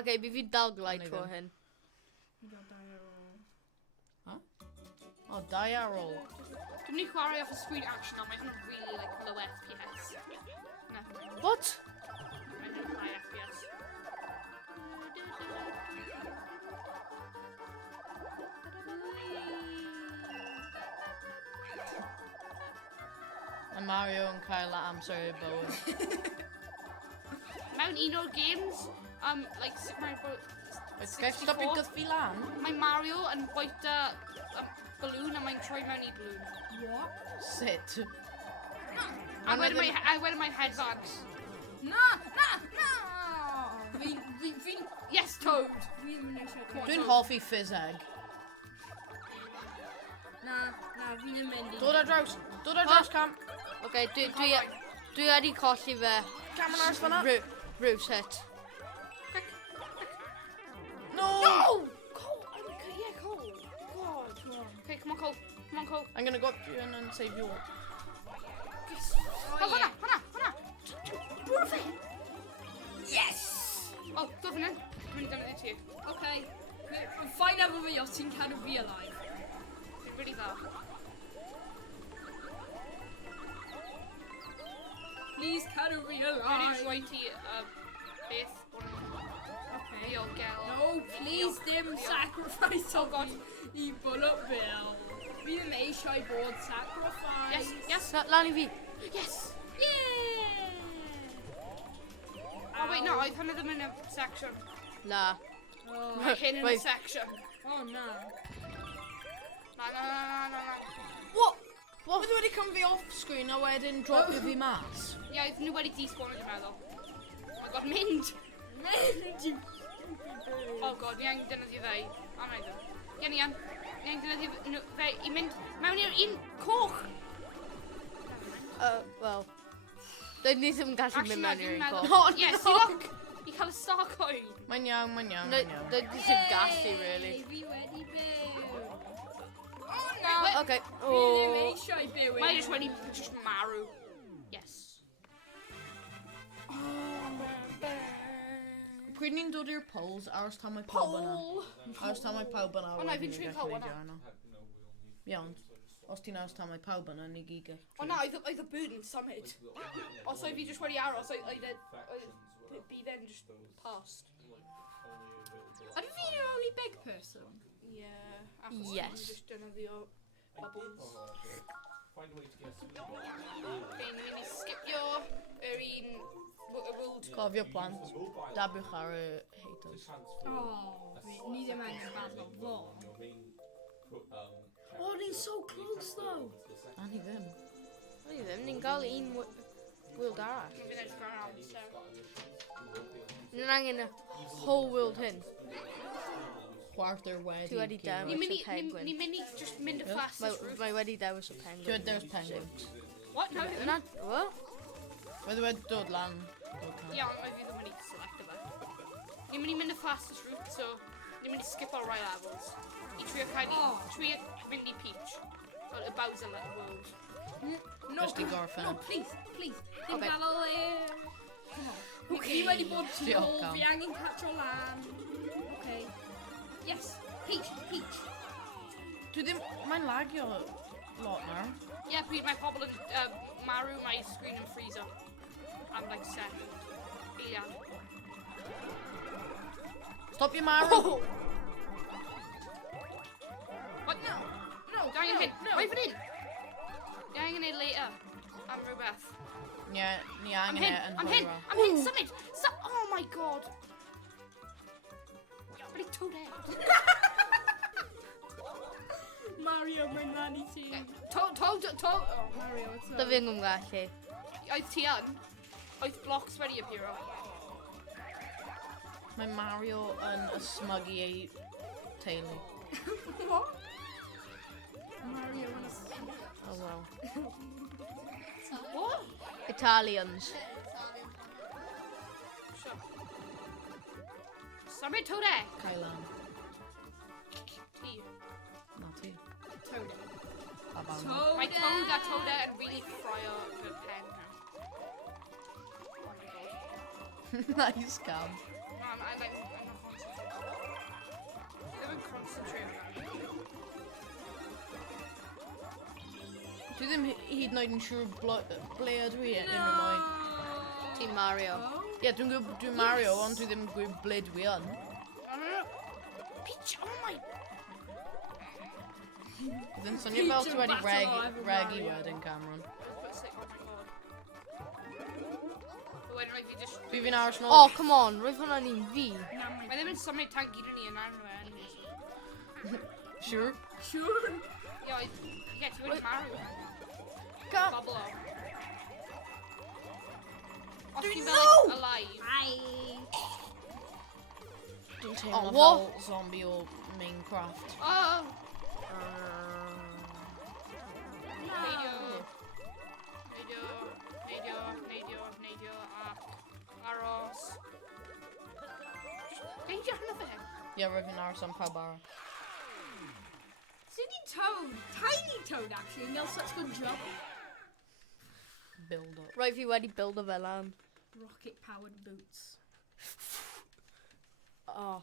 Okay, bydd fi dal glide tro hyn. Oh, die roll. Dwi'n ni chwarae off y screen action ond mae hwnna'n really like low FPS. No, What? mae'n really high FPS. Mae Mario yn cael amser i bywyd. Mewn un o'r games, like Cymraeg Oes gael stopio gythfi lan? mae Mario yn bwyta balloon a mae'n troi mewn i balloon. What? Sut? A wedyn mae'n headband. No, no, no. We. Yes, Toad! We didn't know. Dwi'n hoffi fizz egg. Nah, we didn't mend it. Dod ar draws, Cam. Okay, dwi wedi colli fe. Cam yn ars fan'na. Roof set. No! No! Cole! Yeah, Cole. God. Okay, come on, Cole. Come on, Cole. I'm gonna go up to you and save you all. Yes. Oh, hwnna. Bwrw fe! Yes. Oh, go fan hyn. Dwi'n mynd i ti. Okay. Find out whether you're seeing how to be alive. Dwi'n really dda. Please, can we Dwi'n alive? rhoi ti beth o'r Okay. diogel. No, please, them sacrifice of God. I bullet bill. We didn't eisiau bod sacrifice. Yes. Lan I fi. Yes. Yeah. Oh, wait, no, oedd hwnna ddim yn y section. Na. Oh, Mae hyn yn y Wait. section. oh no. Na. What? What? Oedd wedi cymryd off screen a wedyn dropio fi mas? Ie, oedd nhw wedi despawn dwi'n meddwl. Oh my god, mynd! Oh god, ni angen defnyddio fe. O, na i ddim. Ie, ni angen defnyddio fe i mynd mewn i'r un coch. Well. Dwi ni ddim yn gallu mynd mewn i'r un meddwl... coch. Yes, i look! I cael y star coin. Mae'n iawn. Dwi ddim gallu, really. We wedi byw. Okay. We Oh. ddim eisiau byw. Mae just wedi just marw. Yes. Pryd ni'n dod i'r polls, aros tan mae pawb yna. Aros tan mae pawb yna. O na, wedyn fi'n ni'n trio cael gallu hwnna. reidio arno. Iawn. Os ti'n aros tan mae pawb yna, ni gyd gallu. O na, oedd y bird yn symud. Os oedd fi just wedi aros, oedd bydd e'n just past. Are fi the only big person? Yeah. Yes. Just defnyddio bubbles. Okay, ni'n mynd i skipio yr un world. Cofio plant, dabiwch ar y haters. Oh, ni ddim angen bad o fo. Oh, ni'n so close though. A ni ddim. Ni ddim, ni'n cael un world arall. Fi'n edrych ar arall, so. Ni'n angen y whole world hyn. chwarter wedi. Ti wedi dewis Ni y mynd i penguin. just mynd y fastest route. Mae wedi dewis y penguin. Ti'n dewis penguin. What? No. Yna, what? Wedi dod lan. Iawn, mae fi ddim wedi select fe. Ni mynd y fastest route, so ni mynd i skip all rai levels. I trio mynd i Peach. Or y Bowser world. No, Just i gorffen. no, please. Dim Okay. gadael e. Fi wedi bod tu Diolch, ôl, Cam. fi angen catro lan. Okay. Yes, Peach. Dwi ddim... Mae'n lagio lot nawr. Yeah, pryd mae pobl yn marw, mae screen yn freeze up. I'm like second. Yeah. Stop your marrow! What? No. No, Dang it. no. Wait for it. Dang it later. I'm rhywbeth. Ie, ni I'm angen hyn. e yn I'm hyn. hwyrach. I'm hyn. Summit. Oh my god. Really toad out. Mario, mae'n lan i ti. Toad. Oh, Mario, it's Da fi'n gwmgallu. oedd ti yn? Oedd blocks wedi appearo. Mae Mario yn ysmygu ei teulu. What? Mario yn Oh well. What? Italians. Summit toad out. Cailan. Ti. Na ti. Toad. Baban. Mae toad yn really ffroio fy pen now. Oh my god. Nice cam. I'm not concentrating. I don't concentrate. Dwi ddim hyd yn oed yn siŵr ble ydw i unrhyw mwy. Team Mario. Ie, dwi'n gwybod dwi'n Mario, ond dwi ddim yn gwybod ble dwi yn. No. Peach, oh my... Bydd yn swnio fel ti wedi regu wedyn, Cameron. Fi fi'n aros nôl. Oh, come on. Roedd hwnna'n un fi. Mae ddim yn symud tan gyd yn ni yn arno fe. Siŵr? Sure. Ie, ti wedi marw. Cam! Bubble o. Os ti'n fel like, alive. Dwi'n teimlo what? fel zombie o Minecraft. Oh! Neidio, aros. Neidio arno fe. Ie, roedd fi'n aros am pawb arall. Sydney Toad, tiny Toad actually, and such a good job. Build up. Roedd fi wedi build o fel lan. Rocket powered boots. Oh.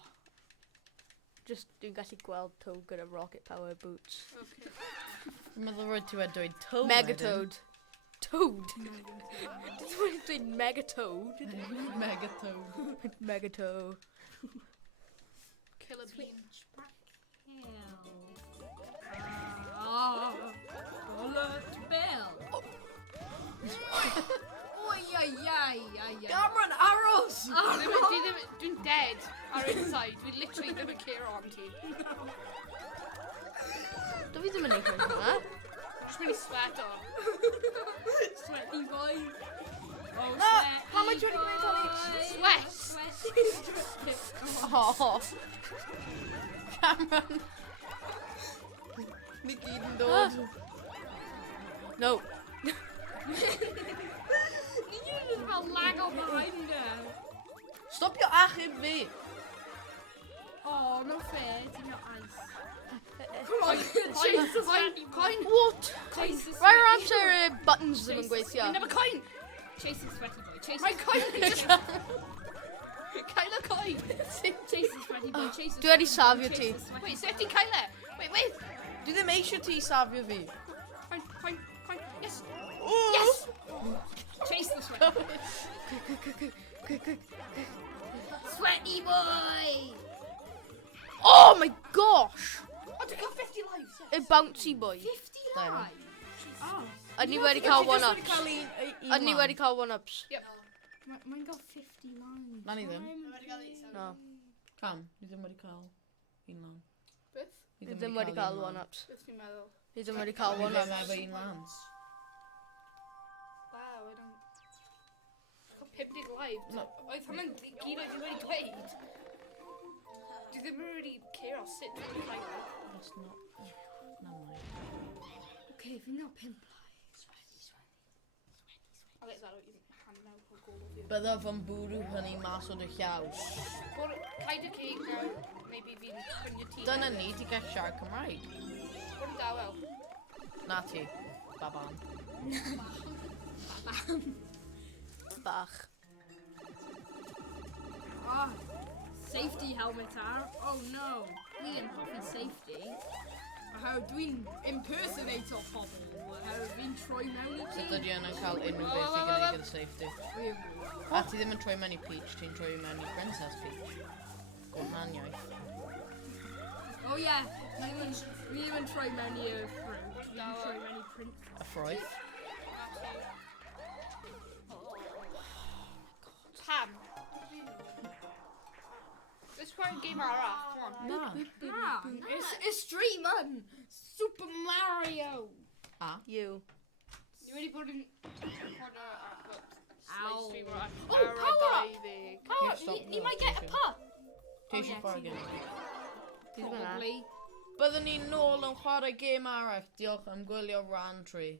Just dwi'n gallu gweld Toad gyda rocket power boots. Okay. Dwi'n meddwl roedd ti wedi dweud Toad Megatoad. Toad? Did you want to say Megatoad? Megatoad. Megatoad. Killer bean. Bullet Bill. Cameron, aros! Dwi'n dead ar inside. Dwi literally ddim yn care am ti. Do fi ddim yn neud hwnna. Just mynd i sweat o. Sweaty boy. Oh, Na! Pam mae ti wedi gwneud hynny? Sweat! Oh. Cameron. Ni gyd yn dod. No. You just felt lag on behind her. Stopio achub fi. Oh, no fair. It's not ice. Come on, coin. What? Chase the Right sweaty amser buttons ddim yn gweithio. Mynd am y coin. Chase the sweaty boy. Chase Mae the coin. Cael y coin. Chase the sweaty boy. Chase the Dwi wedi sweaty boy, safio chase ti. the sweaty Wait, sef ti'n cael e? Wait. Dwi ddim eisiau ti safio fi. Coin. Yes. Yes! boy. Chase the sweaty boy. Sweaty boy. Oh my gosh! Oh, ti'n cael 50 lives. Y bouncy boy. 50 There. lives. Oh. Yd ni wedi cael one-ups. Yd ni wedi cael one-ups. Mae'n gael 59. Na ni ddim. No. Cam, ni ddim wedi cael un lan. Beth? Ni ddim wedi cael one-ups. Beth fi'n meddwl? Ni ddim wedi cael Ni ddim one-ups. efo un lan. Wow, I don't... Cael 50 lives. No. Oedd hwnna'n gyd oedd wedi dweud. Dwi ddim yn really care o sut dwi'n cael ei. That's not... No mind. Okay, fi'n gael 5 lives. I'll get that out your hand now. I'll go over you. Bydda fy'n bwrw hynny mas o'r llaws. Caid y cig nawr, maybe fi'n prynnu ti. Dyna ni, ti gael siarad Cymraeg. Bod yn dawel. Na ti. Baban. Bach. Ah, safety helmet ar. Oh no, ni yn hoffi safety. Oherwydd dwi'n impersonator pobl. Oherwydd fi'n troi mewn I So ti. dydi yna'n cael unrhyw beth i gwneud gyda safety. A ti ddim yn troi mewn I Peach, ti'n troi mewn I Princess Peach. Gwahaniaeth. Oh yeah, fi ddim yn troi mewn i'r ffrwg. Fi'n troi mewn I Prince. A ffroeth. Pam. Let's try a game arall. Come on. Na. It's streaming! Super Mario! You. You wedi bod yn... Ow. Oh, power up! diving. Oh, stop ni might get a moving. pup! Ti eisiau chwarae gym? Ti ddim yna. Probably. Byddwn ni'n nôl yn chwarae gêm arall. Diolch am gwylio Rhan 3.